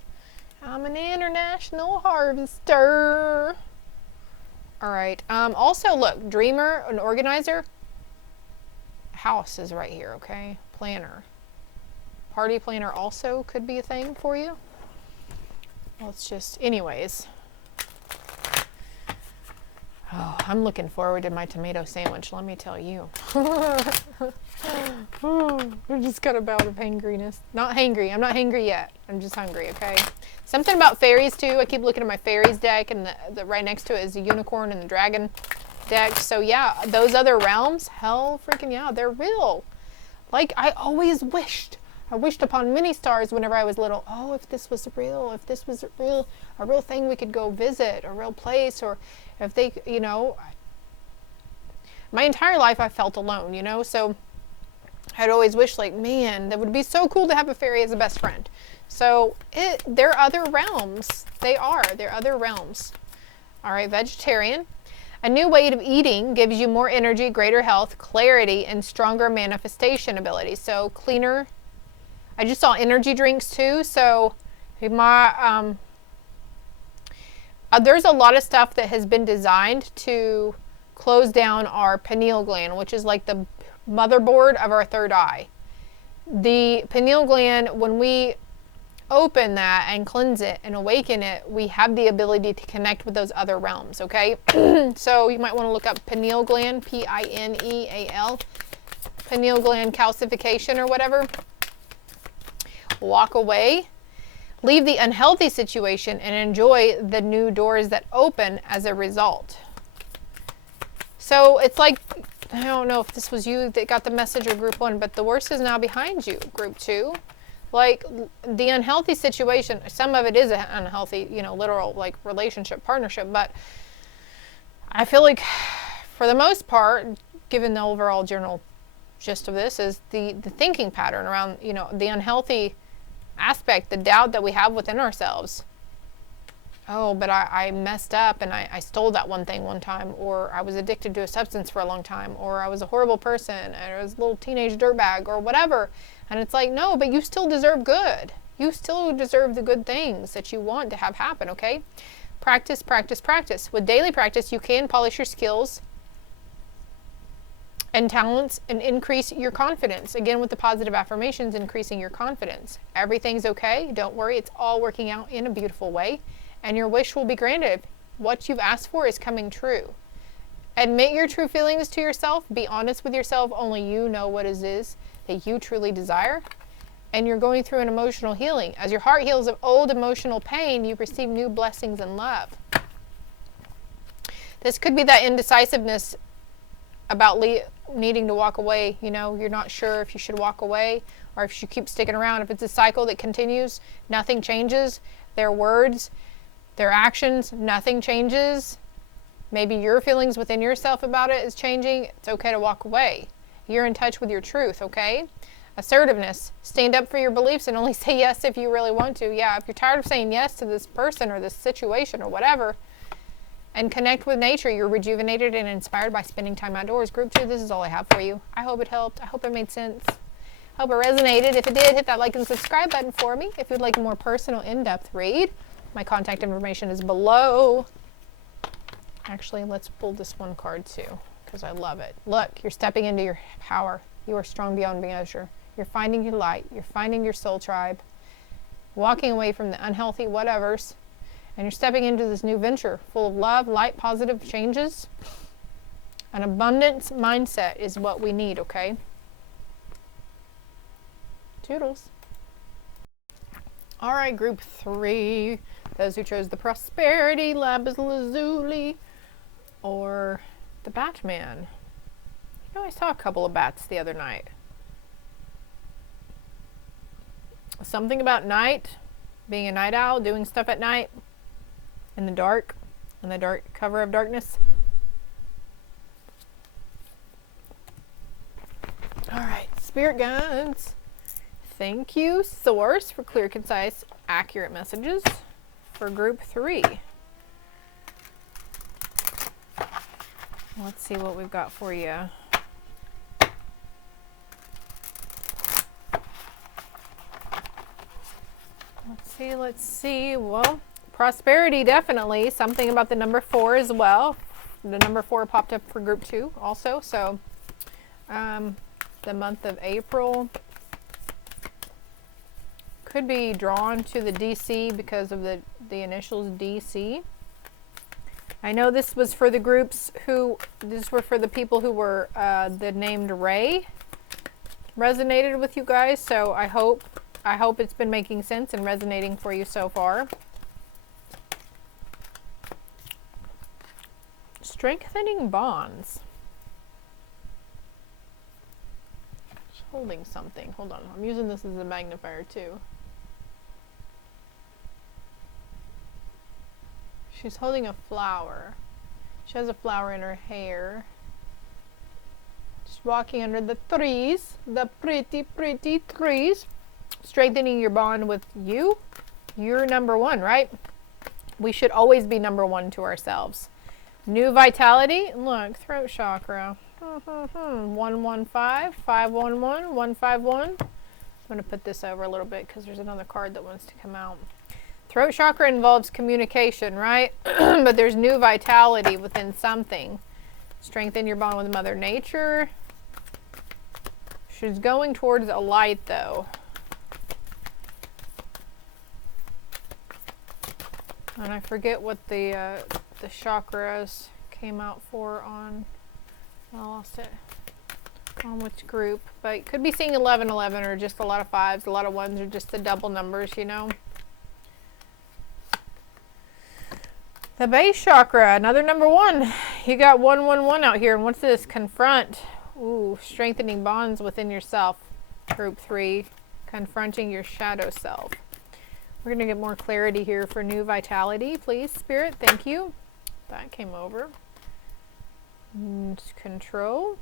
I'm an international harvester. All right. Also, look, dreamer, an organizer. House is right here, okay? Planner. Party planner also could be a thing for you. Let's just, anyways. Oh, I'm looking forward to my tomato sandwich, let me tell you. I'm just got a bout of hangriness. Not hangry. I'm not hangry yet. I'm just hungry, okay? Something about fairies, too. I keep looking at my fairies deck, and the right next to it is the unicorn and the dragon deck. So, yeah, those other realms, hell freaking yeah, they're real. Like, I always wished. I wished upon many stars whenever I was little. Oh, if this was real, if this was a real thing we could go visit, a real place, or if they, you know, my entire life I felt alone, you know, so I'd always wished, like, man, that would be so cool to have a fairy as a best friend. So they're other realms. They're other realms. All right, vegetarian. A new way of eating gives you more energy, greater health, clarity, and stronger manifestation ability. So cleaner. I just saw energy drinks too. So my there's a lot of stuff that has been designed to close down our pineal gland, which is like the motherboard of our third eye. The pineal gland, when we open that and cleanse it and awaken it, we have the ability to connect with those other realms, okay? So you might want to look up pineal gland, P-I-N-E-A-L, pineal gland calcification or whatever. Walk away. Leave the unhealthy situation and enjoy the new doors that open as a result. So it's like, I don't know if this was you that got the message or group 1, but the worst is now behind you, group 2. Like the unhealthy situation, some of it is an unhealthy, you know, literal like relationship, partnership, but I feel like for the most part, given the overall general gist of this, is the thinking pattern around, you know, the unhealthy aspect, the doubt that we have within ourselves. Oh, but I messed up and I stole that one thing one time, or I was addicted to a substance for a long time, or I was a horrible person, or I was a little teenage dirtbag, or whatever. And it's like, no, but you still deserve good. You still deserve the good things that you want to have happen, okay? Practice, practice, practice. With daily practice, you can polish your skills and talents and increase your confidence. Again, with the positive affirmations, increasing your confidence. Everything's okay. Don't worry. It's all working out in a beautiful way. And your wish will be granted. What you've asked for is coming true. Admit your true feelings to yourself. Be honest with yourself. Only you know what it is that you truly desire. And you're going through an emotional healing. As your heart heals of old emotional pain, you receive new blessings and love. This could be that indecisiveness about needing to walk away. You know, you're not sure if you should walk away or if you should keep sticking around. If it's a cycle that continues, nothing changes. Their words, their actions, nothing changes. Maybe your feelings within yourself about it is changing. It's okay to walk away. You're in touch with your truth, okay? Assertiveness. Stand up for your beliefs and only say yes if you really want to. Yeah, if you're tired of saying yes to this person or this situation or whatever, and connect with nature. You're rejuvenated and inspired by spending time outdoors. Group 2, this is all I have for you. I hope it helped. I hope it made sense. I hope it resonated. If it did, hit that like and subscribe button for me. If you'd like a more personal, in-depth read, my contact information is below. Actually, let's pull this one card too, because I love it. Look, you're stepping into your power. You are strong beyond measure. You're finding your light. You're finding your soul tribe. Walking away from the unhealthy whatevers. And you're stepping into this new venture full of love, light, positive changes. An abundance mindset is what we need, okay? Toodles. All right, group 3. Those who chose the prosperity, lapis lazuli, or the Batman. You know, I saw a couple of bats the other night. Something about night, being a night owl, doing stuff at night. In the dark cover of darkness. All right, spirit guides. Thank you, Source, for clear, concise, accurate messages for group 3. Let's see what we've got for you. Let's see. Well, prosperity, definitely. Something about the number 4 as well. The number 4 popped up for group 2 also. So the month of April could be drawn to the DC because of the initials DC. I know this was for the groups these were for the people who were the named Reigh resonated with you guys. So I hope it's been making sense and resonating for you so far. Strengthening bonds. She's holding something. Hold on. I'm using this as a magnifier too. She's holding a flower. She has a flower in her hair. She's walking under the trees. The pretty, pretty trees. Strengthening your bond with you. You're number 1, right? We should always be number 1 to ourselves. New vitality. Look, throat chakra. 115, 511, 151. I'm going to put this over a little bit because there's another card that wants to come out. Throat chakra involves communication, right? But there's new vitality within something. Strengthen your bond with Mother Nature. She's going towards a light, though. And I forget what the chakras came out for on, I lost it, on which group. But you could be seeing 1111 or just a lot of 5s, a lot of 1s, or just the double numbers, you know. The base chakra, another number 1. You got 111 out here. And what's this? Confront. Ooh, strengthening bonds within yourself. Group 3, confronting your shadow self. We're going to get more clarity here for new vitality, please, Spirit. Thank you. That came over. Control.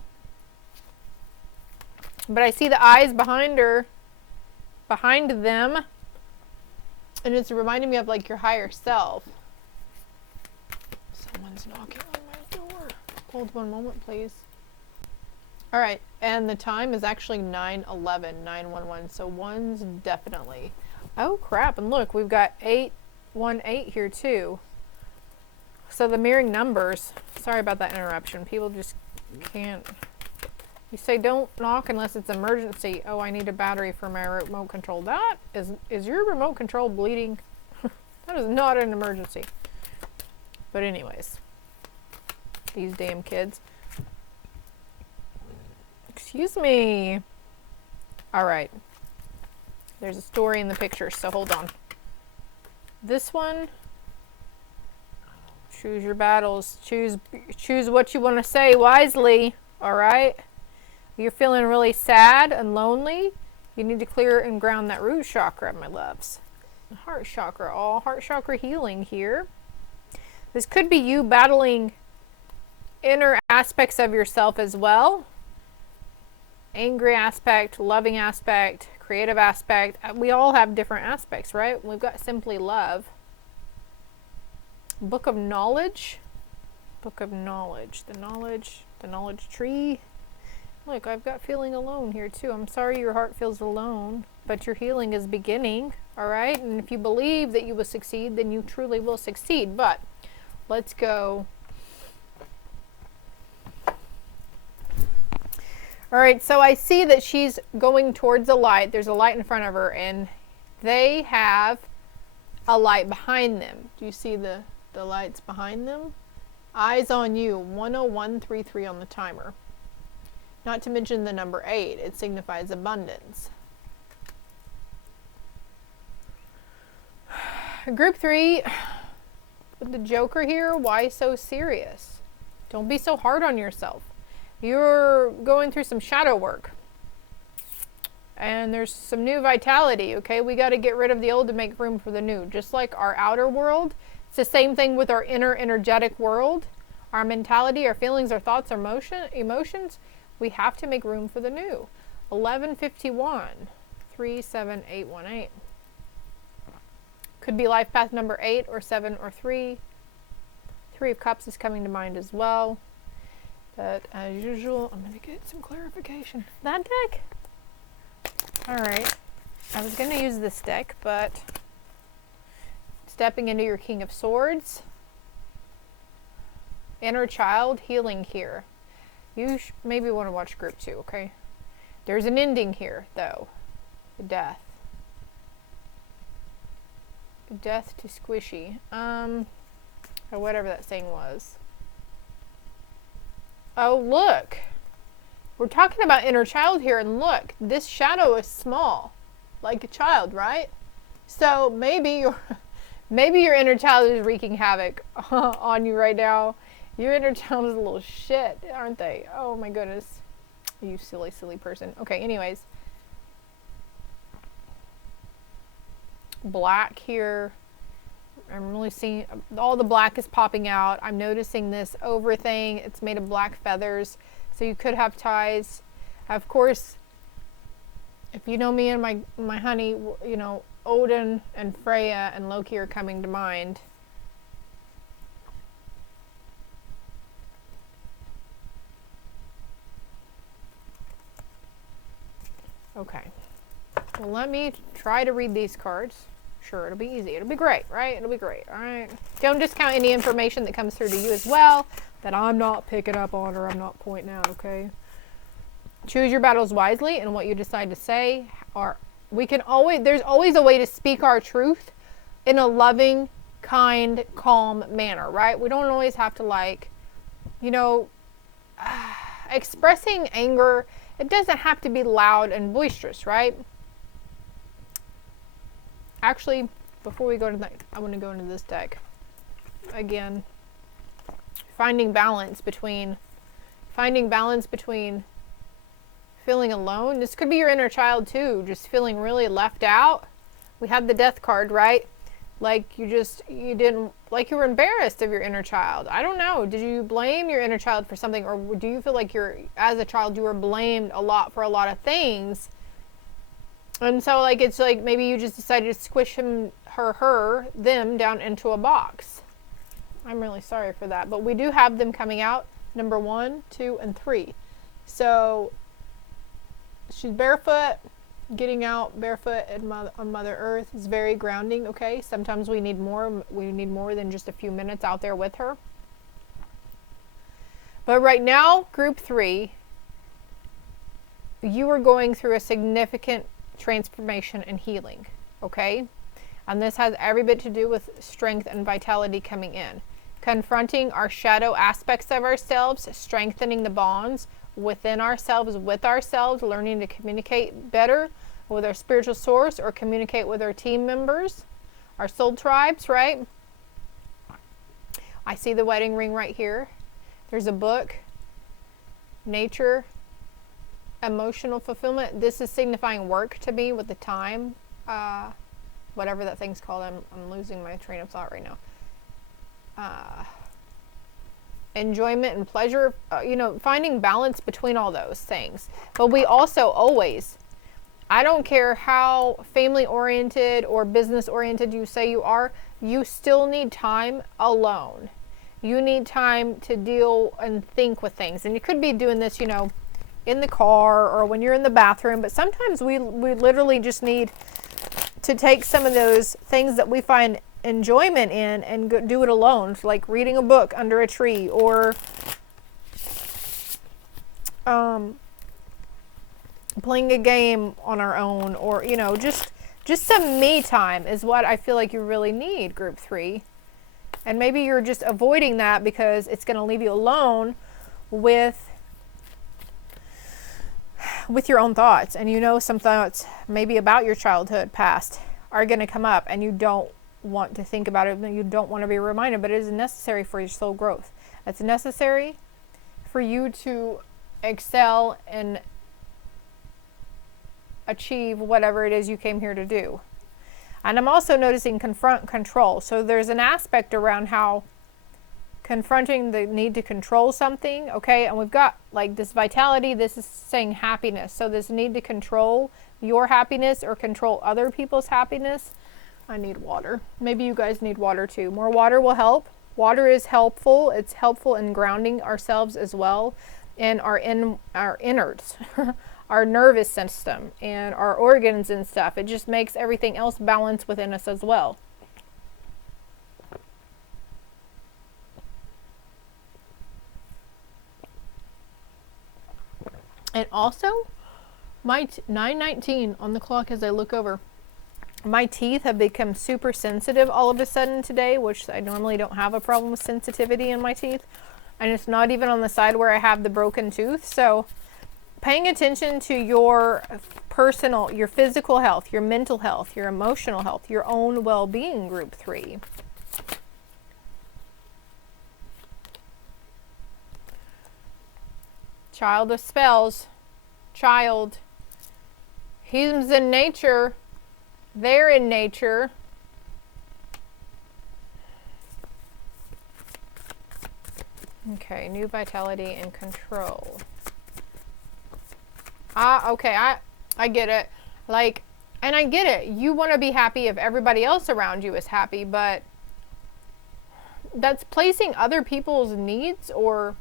But I see the eyes behind her, behind them. And it's reminding me of like your higher self. Someone's knocking on my door. Hold one moment, please. All right, and the time is actually 9:11, 911. So one's definitely. Oh crap! And look, we've got 818 here too. So the mirroring numbers. Sorry about that interruption. People just can't. You say don't knock unless it's emergency. Oh, I need a battery for my remote control. That is your remote control bleeding? That is not an emergency. But anyways, these damn kids. Excuse me. All right. There's a story in the picture, so hold on. This one, choose your battles. Choose what you want to say wisely, all right? You're feeling really sad and lonely. You need to clear and ground that root chakra, my loves. Heart chakra, all heart chakra healing here. This could be you battling inner aspects of yourself as well. Angry aspect, loving aspect, creative aspect. We all have different aspects, right? We've got simply love. Book of knowledge. Book of knowledge. The knowledge tree. Look, I've got feeling alone here too. I'm sorry your heart feels alone, but your healing is beginning, all right? And if you believe that you will succeed, then you truly will succeed. But let's go. All right, so I see that she's going towards a light. There's a light in front of her, and they have a light behind them. Do you see the lights behind them? Eyes on you, 10133 on the timer. Not to mention the number 8. It signifies abundance. Group 3, with the Joker here, why so serious? Don't be so hard on yourself. You're going through some shadow work. And there's some new vitality, okay? We got to get rid of the old to make room for the new. Just like our outer world, it's the same thing with our inner energetic world. Our mentality, our feelings, our thoughts, our emotions. We have to make room for the new. 1151, 37818. Could be life path number 8 or 7 or 3. 3 of Cups is coming to mind as well. But as usual, I'm going to get some clarification. That deck? Alright. I was going to use this deck, but stepping into your King of Swords. Inner child healing here. You maybe want to watch group 2, okay? There's an ending here, though. The death. Death to squishy. Or whatever that saying was. Oh, look. We're talking about inner child here, and look, this shadow is small, like a child, right? So maybe your inner child is wreaking havoc on you right now. Your inner child is a little shit, aren't they? Oh my goodness. You silly, silly person. Okay, anyways. Black here. I'm really seeing all the black is popping out. I'm noticing this over thing. It's made of black feathers. So you could have ties. Of course, if you know me and my honey, you know, Odin and Freya and Loki are coming to mind. Okay. Well, let me try to read these cards. Sure, it'll be easy. It'll be great, right? It'll be great, all right? Don't discount any information that comes through to you as well that I'm not picking up on or I'm not pointing out, okay? Choose your battles wisely and what you decide to say. There's always a way to speak our truth in a loving, kind, calm manner, right? We don't always have to expressing anger, it doesn't have to be loud and boisterous, right? Actually, before we go to that, I want to go into this deck. Again, finding balance between feeling alone. This could be your inner child too, just feeling really left out. We had the death card, right? Like you were embarrassed of your inner child. I don't know. Did you blame your inner child for something, or do you feel like as a child, you were blamed a lot for a lot of things? And so it's like maybe you just decided to squish them down into a box. I'm really sorry for that. But we do have them coming out, number 1, 2, and 3. So she's barefoot. Getting out barefoot on Mother Earth is very grounding, okay? Sometimes we need more. We need more than just a few minutes out there with her. But right now, group 3, you are going through a significant transformation and healing, okay? And this has every bit to do with strength and vitality coming in. Confronting our shadow aspects of ourselves, strengthening the bonds within ourselves, with ourselves, learning to communicate better with our spiritual source or communicate with our team members, our soul tribes, right? I see the wedding ring right here. There's a book, nature, emotional fulfillment. This is signifying work to me with the time, whatever that thing's called. I'm losing my train of thought right now. Enjoyment and pleasure, you know, finding balance between all those things. But we also always, I don't care how family oriented or business oriented you say you are, you still need time alone. You need time to deal and think with things. And you could be doing this, you know, in the car or when you're in the bathroom, but sometimes we literally just need to take some of those things that we find enjoyment in and go do it alone, like reading a book under a tree, or playing a game on our own, or, you know, just some me time is what I feel like you really need, group 3. And maybe you're just avoiding that because it's going to leave you alone with your own thoughts. And you know, some thoughts maybe about your childhood past are going to come up and you don't want to think about it, you don't want to be reminded, but it is necessary for your soul growth. It's necessary for you to excel and achieve whatever it is you came here to do. And I'm also noticing confront, control. So there's an aspect around how confronting the need to control something, okay? And we've got like this vitality, this is saying happiness. So this need to control your happiness or control other people's happiness. I need water. Maybe you guys need water too. More water will help. Water is helpful. It's helpful in grounding ourselves as well, and our innards, our nervous system and our organs and stuff. It just makes everything else balance within us as well. And also, my 9:19 on the clock as I look over. My teeth have become super sensitive all of a sudden today, which I normally don't have a problem with sensitivity in my teeth. And it's not even on the side where I have the broken tooth. So paying attention to your personal, your physical health, your mental health, your emotional health, your own well-being, group 3. Child of spells. Child. He's in nature. They're in nature. Okay, new vitality and control. Okay, I get it. Like, and I get it. You want to be happy if everybody else around you is happy, but that's placing other people's needs, or,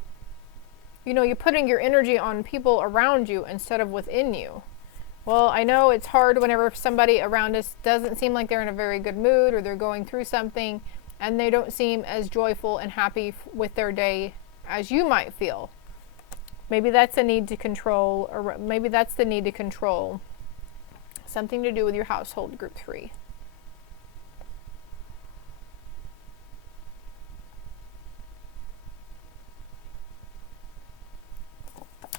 you know, you're putting your energy on people around you instead of within you. Well, I know it's hard whenever somebody around us doesn't seem like they're in a very good mood, or they're going through something and they don't seem as joyful and happy with their day as you might feel. Maybe that's a need to control, or maybe that's the need to control. Something to do with your household, group 3.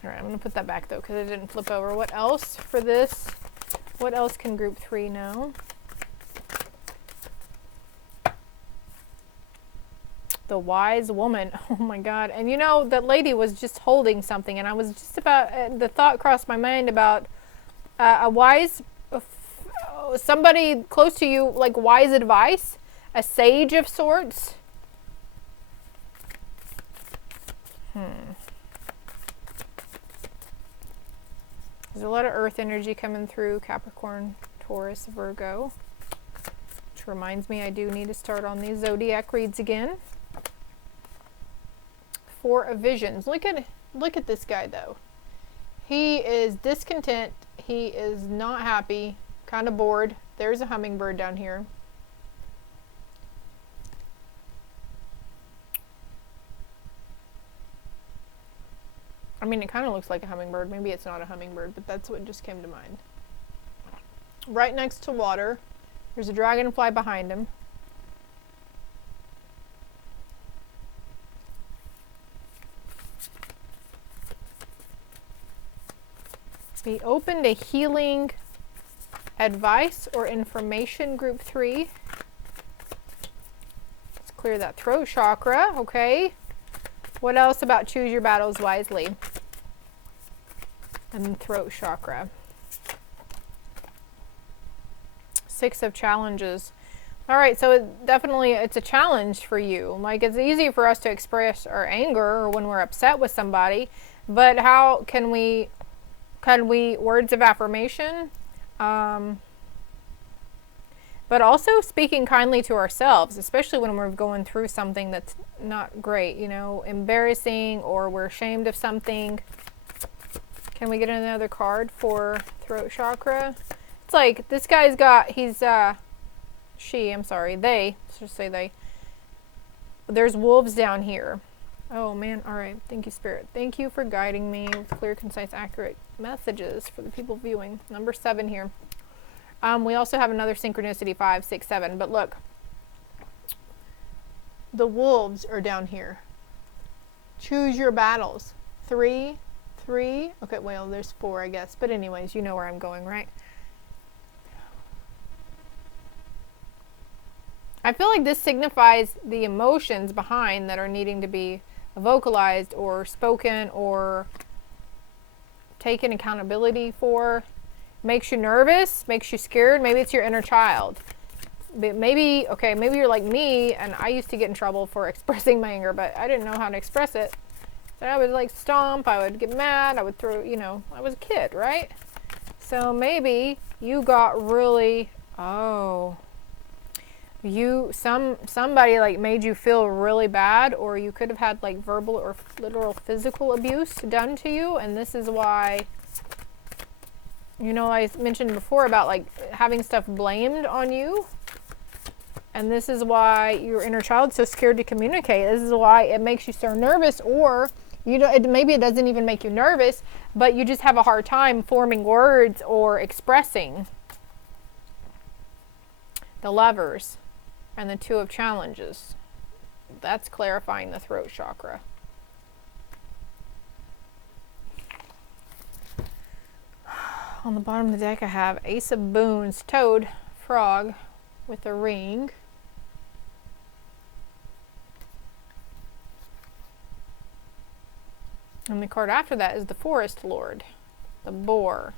All right, I'm going to put that back though because it didn't flip over. What else for this? What else can group 3 know? The wise woman. Oh my God. And you know, that lady was just holding something, and I was just about, the thought crossed my mind about a wise, somebody close to you, like wise advice, a sage of sorts. There's a lot of earth energy coming through Capricorn, Taurus, Virgo, which reminds me I do need to start on these zodiac reads again. 4 of Visions. Look at this guy though. He is discontent. He is not happy, kind of bored. There's a hummingbird down here. I mean, it kind of looks like a hummingbird. Maybe it's not a hummingbird, but that's what just came to mind. Right next to water, there's a dragonfly behind him. Be open to healing advice or information, group 3. Let's clear that throat chakra, okay? What else about choose your battles wisely? And throat chakra. 6 of challenges. All right, so it's a challenge for you. Like, it's easy for us to express our anger or when we're upset with somebody, but how can we words of affirmation, but also speaking kindly to ourselves, especially when we're going through something that's not great, you know, embarrassing, or we're ashamed of something. Can we get another card for throat chakra? It's like this guy's got, they, let's just say they. There's wolves down here. Oh man, all right. Thank you, Spirit. Thank you for guiding me with clear, concise, accurate messages for the people viewing. Number 7 here. We also have another synchronicity, 5, 6, 7. But look, the wolves are down here. Choose your battles. 3, 3. Okay, well, there's 4, I guess. But anyways, you know where I'm going, right? I feel like this signifies the emotions behind that are needing to be vocalized or spoken or taken accountability for. Makes you nervous, makes you scared. Maybe it's your inner child. But maybe you're like me, and I used to get in trouble for expressing my anger, but I didn't know how to express it. So I would like stomp, I would get mad, I would throw, you know, I was a kid, right? So maybe you got really, somebody like made you feel really bad, or you could have had like verbal or literal physical abuse done to you, and this is why, you know, I mentioned before about like having stuff blamed on you, and this is why your inner child's so scared to communicate. This is why it makes you so nervous, or you know, maybe it doesn't even make you nervous, but you just have a hard time forming words or expressing. The Lovers and the 2 of challenges. That's clarifying the throat chakra. On the bottom of the deck I have Ace of Boons, Toad, Frog with a ring. And the card after that is the Forest Lord, the Boar.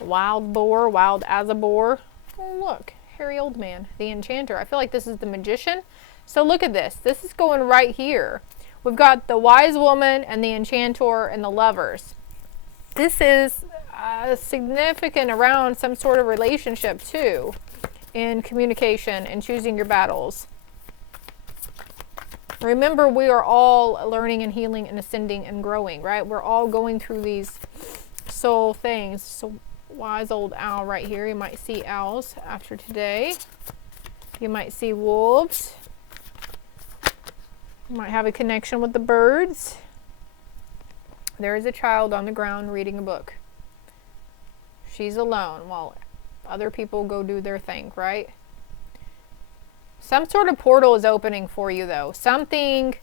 Wild boar, wild as a boar. Oh, look, hairy old man, the enchanter. I feel like this is the magician. So look at this. This is going right here. We've got the wise woman and the enchanter and the lovers. This is significant around some sort of relationship too, in communication and choosing your battles. Remember, we are all learning and healing and ascending and growing, right? We're all going through these soul things. So wise old owl right here. You might see owls after today. You might see wolves. You might have a connection with the birds. There is a child on the ground reading a book. She's alone while other people go do their thing, right? Some sort of portal is opening for you though. Something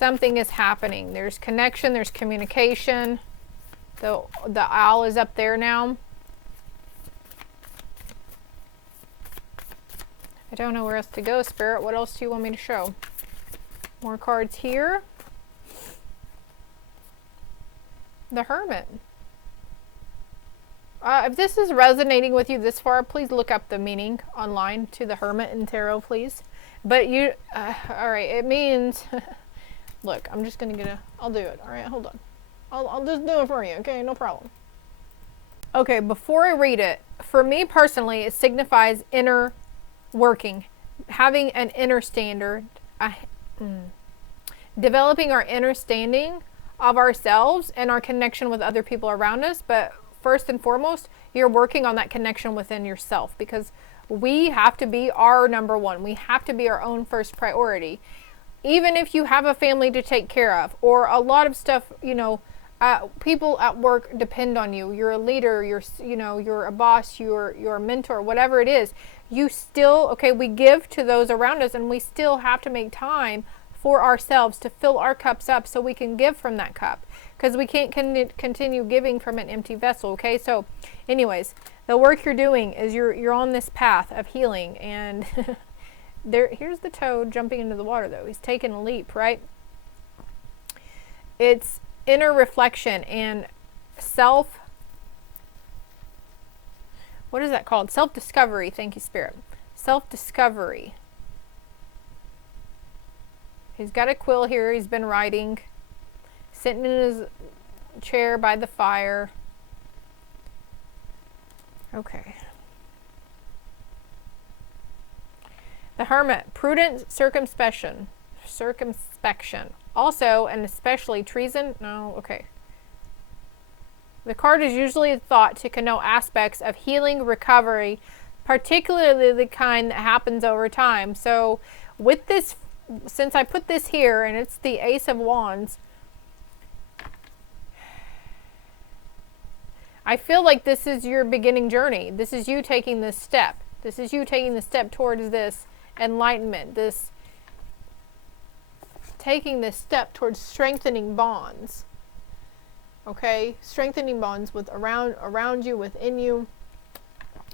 is happening. There's connection, there's communication. The owl is up there now. I don't know where else to go, Spirit. What else do you want me to show? More cards here. The Hermit. If this is resonating with you this far, please look up the meaning online to the Hermit in Tarot, please. But you, all right, it means, look, I'm just going to I'll do it. All right, hold on. I'll just do it for you, okay? No problem. Okay, before I read it, for me personally, it signifies inner working, having an inner standard. developing our understanding of ourselves and our connection with other people around us. But first and foremost, you're working on that connection within yourself, because we have to be our number one. We have to be our own first priority. Even if you have a family to take care of, or a lot of stuff, you know, people at work depend on you. You're a leader, you're a boss, you're a mentor, whatever it is. You still, okay, we give to those around us, and we still have to make time for ourselves to fill our cups up so we can give from that cup, because we can't continue giving from an empty vessel. Okay, so anyways, the work you're doing is you're on this path of healing, and here's the toad jumping into the water, though. He's taking a leap, right? It's inner reflection and what is that called? Self-discovery. Thank you, Spirit. Self-discovery. He's got a quill here. He's been writing, sitting in his chair by the fire. Okay. The Hermit. Prudent circumspection. Also, and especially treason. No, okay. The card is usually thought to connote aspects of healing, recovery, particularly the kind that happens over time. So with this, since I put this here, and it's the Ace of Wands, I feel like this is your beginning journey. This is you taking this step. This is you taking the step towards this enlightenment, taking this step towards strengthening bonds. Okay, strengthening bonds with around you, within you.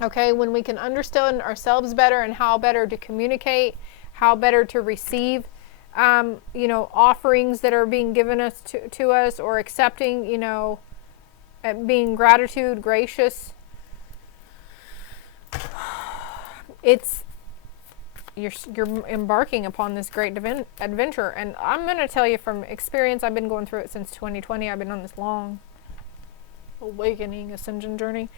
Okay, when we can understand ourselves better and how better to communicate, how better to receive, you know, offerings that are being given us to us, or accepting, you know, being gracious. You're embarking upon this great adventure, and I'm going to tell you from experience, I've been going through it since 2020. I've been on this long awakening ascension journey.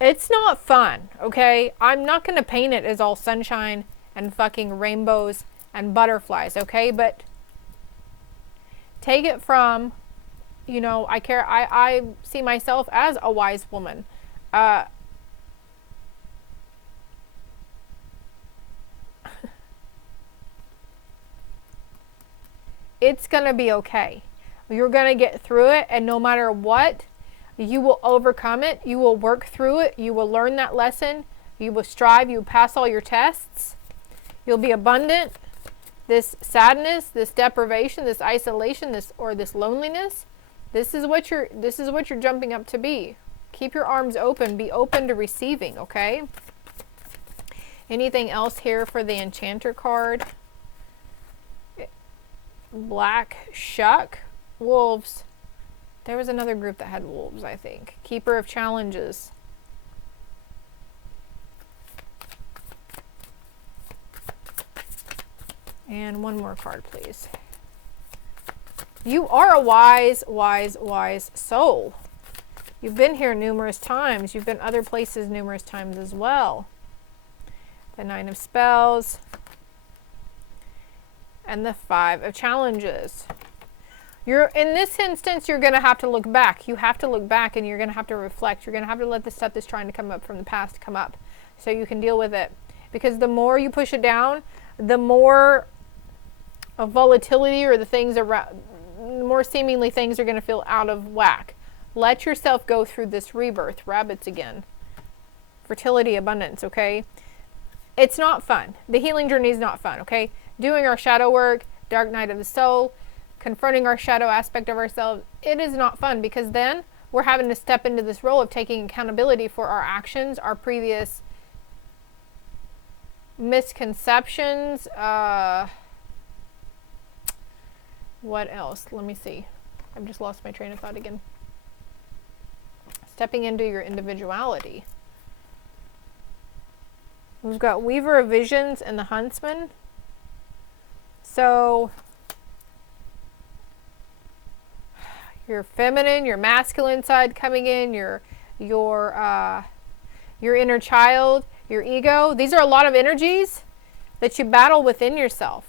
It's not fun, okay? I'm not going to paint it as all sunshine and fucking rainbows and butterflies, okay? But take it from, you know, I see myself as a wise woman. It's going to be okay. You're going to get through it, and no matter what, you will overcome it. You will work through it. You will learn that lesson. You will strive. You will pass all your tests. You'll be abundant. This sadness, this deprivation, this isolation, this loneliness, this is what you're jumping up to be. Keep your arms open. Be open to receiving, okay? Anything else here for the Enchanter card? Black Shuck. Wolves. There was another group that had wolves, I think. Keeper of Challenges. And one more card, please. You are a wise, wise, wise soul. You've been here numerous times. You've been other places numerous times as well. The Nine of Spells. And the Five of Challenges. In this instance, you're going to have to look back. You have to look back, and you're going to have to reflect. You're going to have to let the stuff that's trying to come up from the past come up so you can deal with it. Because the more you push it down, the more of volatility, or the things around, the more seemingly things are going to feel out of whack. Let yourself go through this rebirth. Rabbits again. Fertility, abundance, okay? It's not fun. The healing journey is not fun, okay? Doing our shadow work, dark night of the soul, confronting our shadow aspect of ourselves, it is not fun, because then we're having to step into this role of taking accountability for our actions, our previous misconceptions. What else? Let me see. I've just lost my train of thought again. Stepping into your individuality. We've got Weaver of Visions and the Huntsman. So your feminine, your masculine side coming in, your inner child, your ego. These are a lot of energies that you battle within yourself.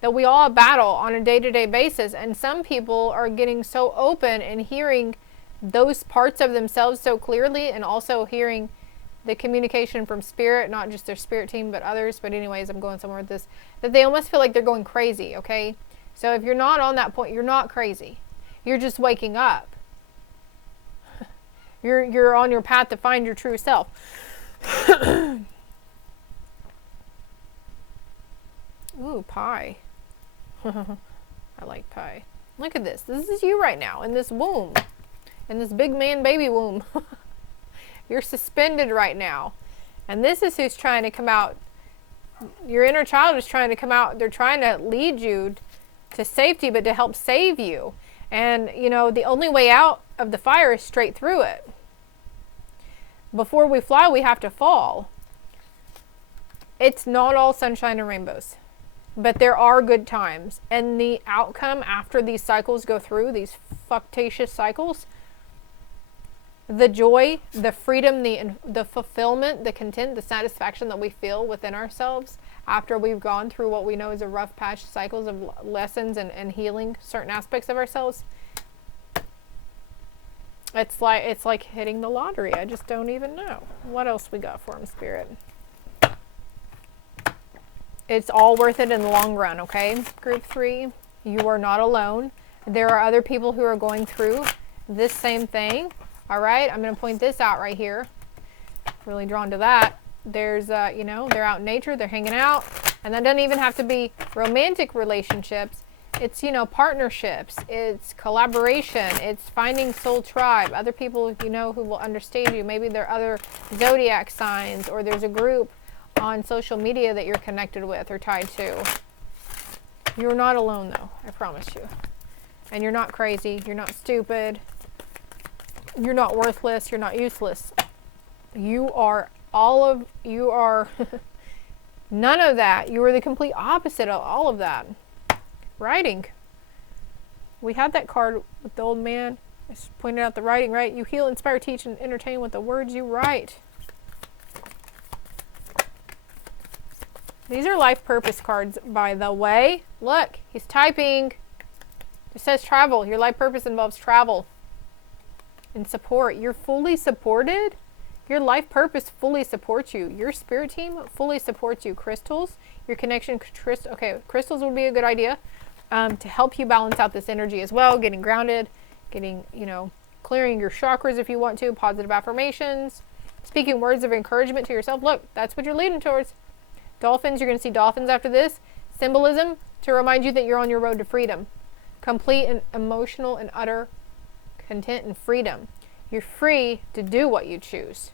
that we all battle on a day-to-day basis. And some people are getting so open and hearing those parts of themselves so clearly, and also hearing the communication from spirit, not just their spirit team, but others. But anyways, I'm going somewhere with this, that they almost feel like they're going crazy, okay? So if you're not on that point, you're not crazy. You're just waking up. You're on your path to find your true self. Ooh, pie. I like pie. Look at this. This is you right now in this womb. In this big man baby womb. You're suspended right now. And this is who's trying to come out. Your inner child is trying to come out. They're trying to lead you to safety, but to help save you. And, you know, the only way out of the fire is straight through it. Before we fly, we have to fall. It's not all sunshine and rainbows. But there are good times. And the outcome after these cycles go through, these fucktatious cycles, the joy, the freedom, the fulfillment, the content, the satisfaction that we feel within ourselves after we've gone through what we know is a rough patch cycles of lessons and healing certain aspects of ourselves. It's like hitting the lottery. I just don't even know. What else we got for him, Spirit? It's all worth it in the long run, okay? Group 3, you are not alone. There are other people who are going through this same thing. All right, I'm going to point this out right here. Really drawn to that. There's, you know, they're out in nature, they're hanging out. And that doesn't even have to be romantic relationships. It's, you know, partnerships. It's collaboration. It's finding soul tribe. Other people, you know, who will understand you. Maybe there are other zodiac signs, or there's a group on social media that you're connected with or tied to. You're not alone, though. I promise you. And you're not crazy. You're not stupid. You're not worthless. You're not useless. You are none of that. You are the complete opposite of all of that. Writing. We had that card with the old man. I just pointed out the writing, right? You heal, inspire, teach, and entertain with the words you write. These are life purpose cards, by the way. Look, he's typing. It says travel. Your life purpose involves travel and support. You're fully supported. Your life purpose fully supports you. Your spirit team fully supports you. Crystals, your connection, crystals would be a good idea to help you balance out this energy as well. Getting grounded, getting, you know, clearing your chakras if you want to. Positive affirmations, speaking words of encouragement to yourself. Look, that's what you're leading towards. Dolphins, you're going to see dolphins after this. Symbolism to remind you that you're on your road to freedom. Complete and emotional and utter content and freedom. You're free to do what you choose.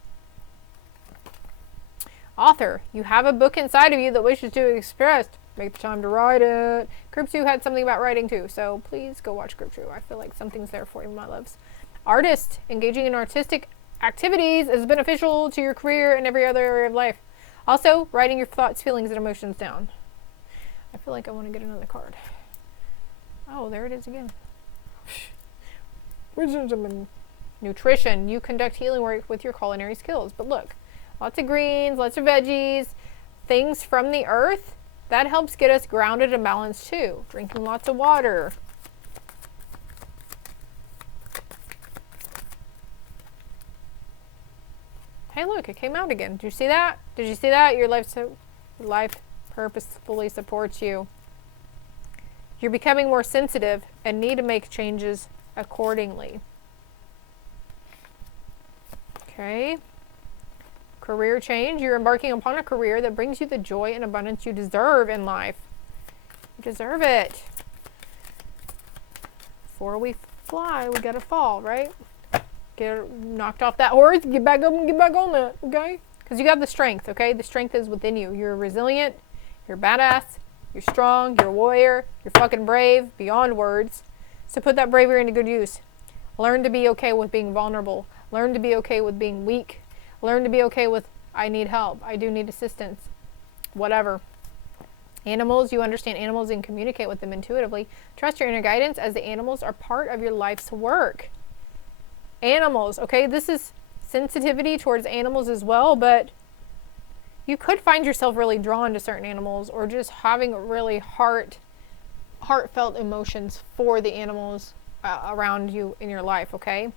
Author, you have a book inside of you that wishes to be expressed. Make the time to write it. Group 2 had something about writing too, so please go watch Group 2. I feel like something's there for you, my loves. Artist, engaging in artistic activities is beneficial to your career and every other area of life. Also, writing your thoughts, feelings, and emotions down. I feel like I want to get another card. Oh, there it is again. Wisdom and nutrition. You conduct healing work with your culinary skills. But look, lots of greens, lots of veggies, things from the earth. That helps get us grounded and balanced too. Drinking lots of water. Hey, look, it came out again. Did you see that? Did you see that? Your life purpose fully supports you. You're becoming more sensitive and need to make changes accordingly. Okay. Career change. You're embarking upon a career that brings you the joy and abundance you deserve in life. You deserve it. Before we fly, we gotta fall, right? Get knocked off that horse, get back up and get back on that, okay? Because you got the strength, okay? The strength is within you. You're resilient, you're badass, you're strong, you're a warrior, you're fucking brave, beyond words. So put that bravery into good use. Learn to be okay with being vulnerable. Learn to be okay with being weak. Learn to be okay with, I need help, I do need assistance, whatever. Animals, you understand animals and communicate with them intuitively. Trust your inner guidance as the animals are part of your life's work. Animals, okay, this is sensitivity towards animals as well, but you could find yourself really drawn to certain animals or just having a really heart heartfelt emotions for the animals around you in your life, okay?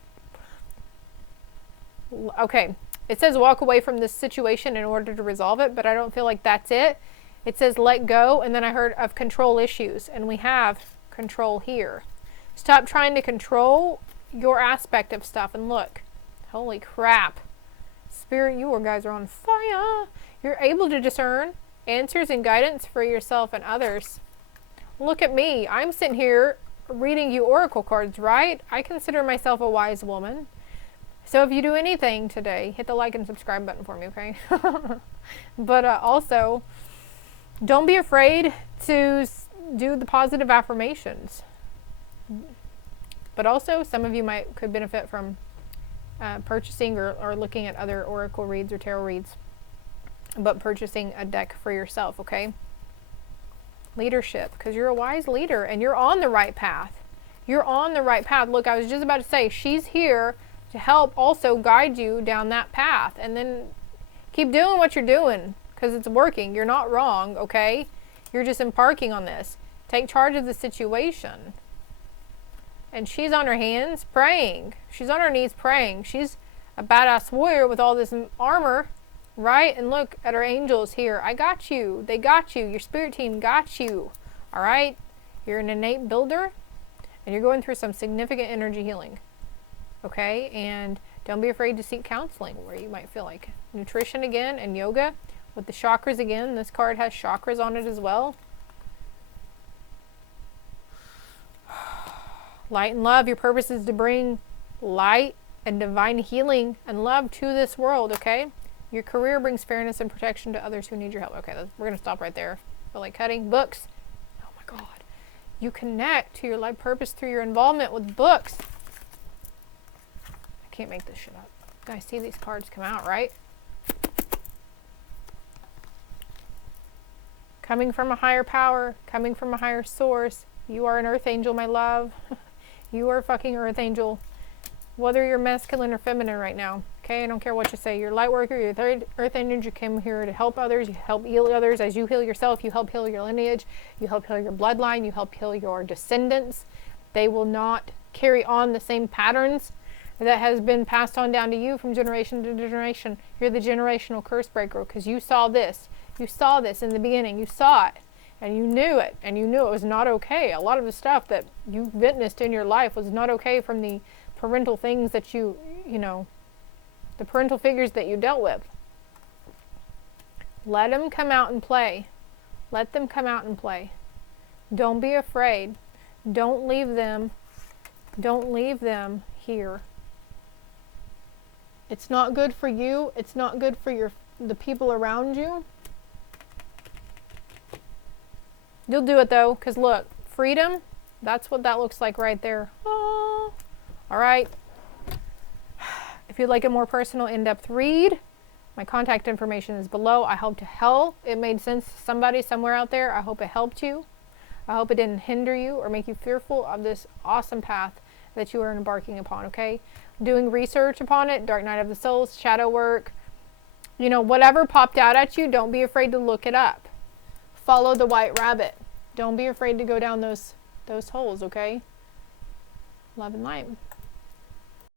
Okay, it says walk away from this situation in order to resolve it, but I don't feel like that's it. It says let go, and then I heard of control issues, and we have control here. Stop trying to control your aspect of stuff, and look, holy crap. Spirit, you guys are on fire. You're able to discern answers and guidance for yourself and others. Look at me. I'm sitting here reading you oracle cards, right? I consider myself a wise woman. So if you do anything today, hit the like and subscribe button for me, okay? But also, don't be afraid to do the positive affirmations. But also, some of you could benefit from purchasing or looking at other oracle reads or tarot reads. But purchasing a deck for yourself, okay? Leadership, because you're a wise leader and you're on the right path. You're on the right path. Look, I was just about to say, she's here to help also guide you down that path. And then keep doing what you're doing because it's working. You're not wrong, okay? You're just embarking on this. Take charge of the situation. And she's on her hands praying. She's on her knees praying. She's a badass warrior with all this armor, right? And look at her angels here. I got you. They got you. Your spirit team got you. All right? You're an innate builder, and you're going through some significant energy healing. Okay? And don't be afraid to seek counseling where you might feel like nutrition again and yoga with the chakras again. This card has chakras on it as well. Light and love. Your purpose is to bring light and divine healing and love to this world, okay? Your career brings fairness and protection to others who need your help. Okay, we're going to stop right there. Feel like cutting. Books. Oh my God. You connect to your life purpose through your involvement with books. I can't make this shit up. You guys see these cards come out, right? Coming from a higher power. Coming from a higher source. You are an earth angel, my love. You are a fucking earth angel. Whether you're masculine or feminine right now. Okay, I don't care what you say. You're a light worker, you're third earth angel. You came here to help others. You help heal others. As you heal yourself, you help heal your lineage. You help heal your bloodline. You help heal your descendants. They will not carry on the same patterns that has been passed on down to you from generation to generation. You're the generational curse breaker because you saw this. You saw this in the beginning. You saw it. And you knew it, and you knew it was not okay. A lot of the stuff that you witnessed in your life was not okay from the parental things that you know, the parental figures that you dealt with. Let them come out and play. Let them come out and play. Don't be afraid. Don't leave them. Don't leave them here. It's not good for you. It's not good for the people around you. You'll do it though, because look, freedom, that's what that looks like right there. Oh. All right. If you'd like a more personal, in-depth read, my contact information is below. I hope to help. It made sense to somebody somewhere out there. I hope it helped you. I hope it didn't hinder you or make you fearful of this awesome path that you are embarking upon, okay? Doing research upon it, Dark Night of the Souls, shadow work, you know, whatever popped out at you, don't be afraid to look it up. Follow the white rabbit. Don't be afraid to go down those holes, okay? Love and light.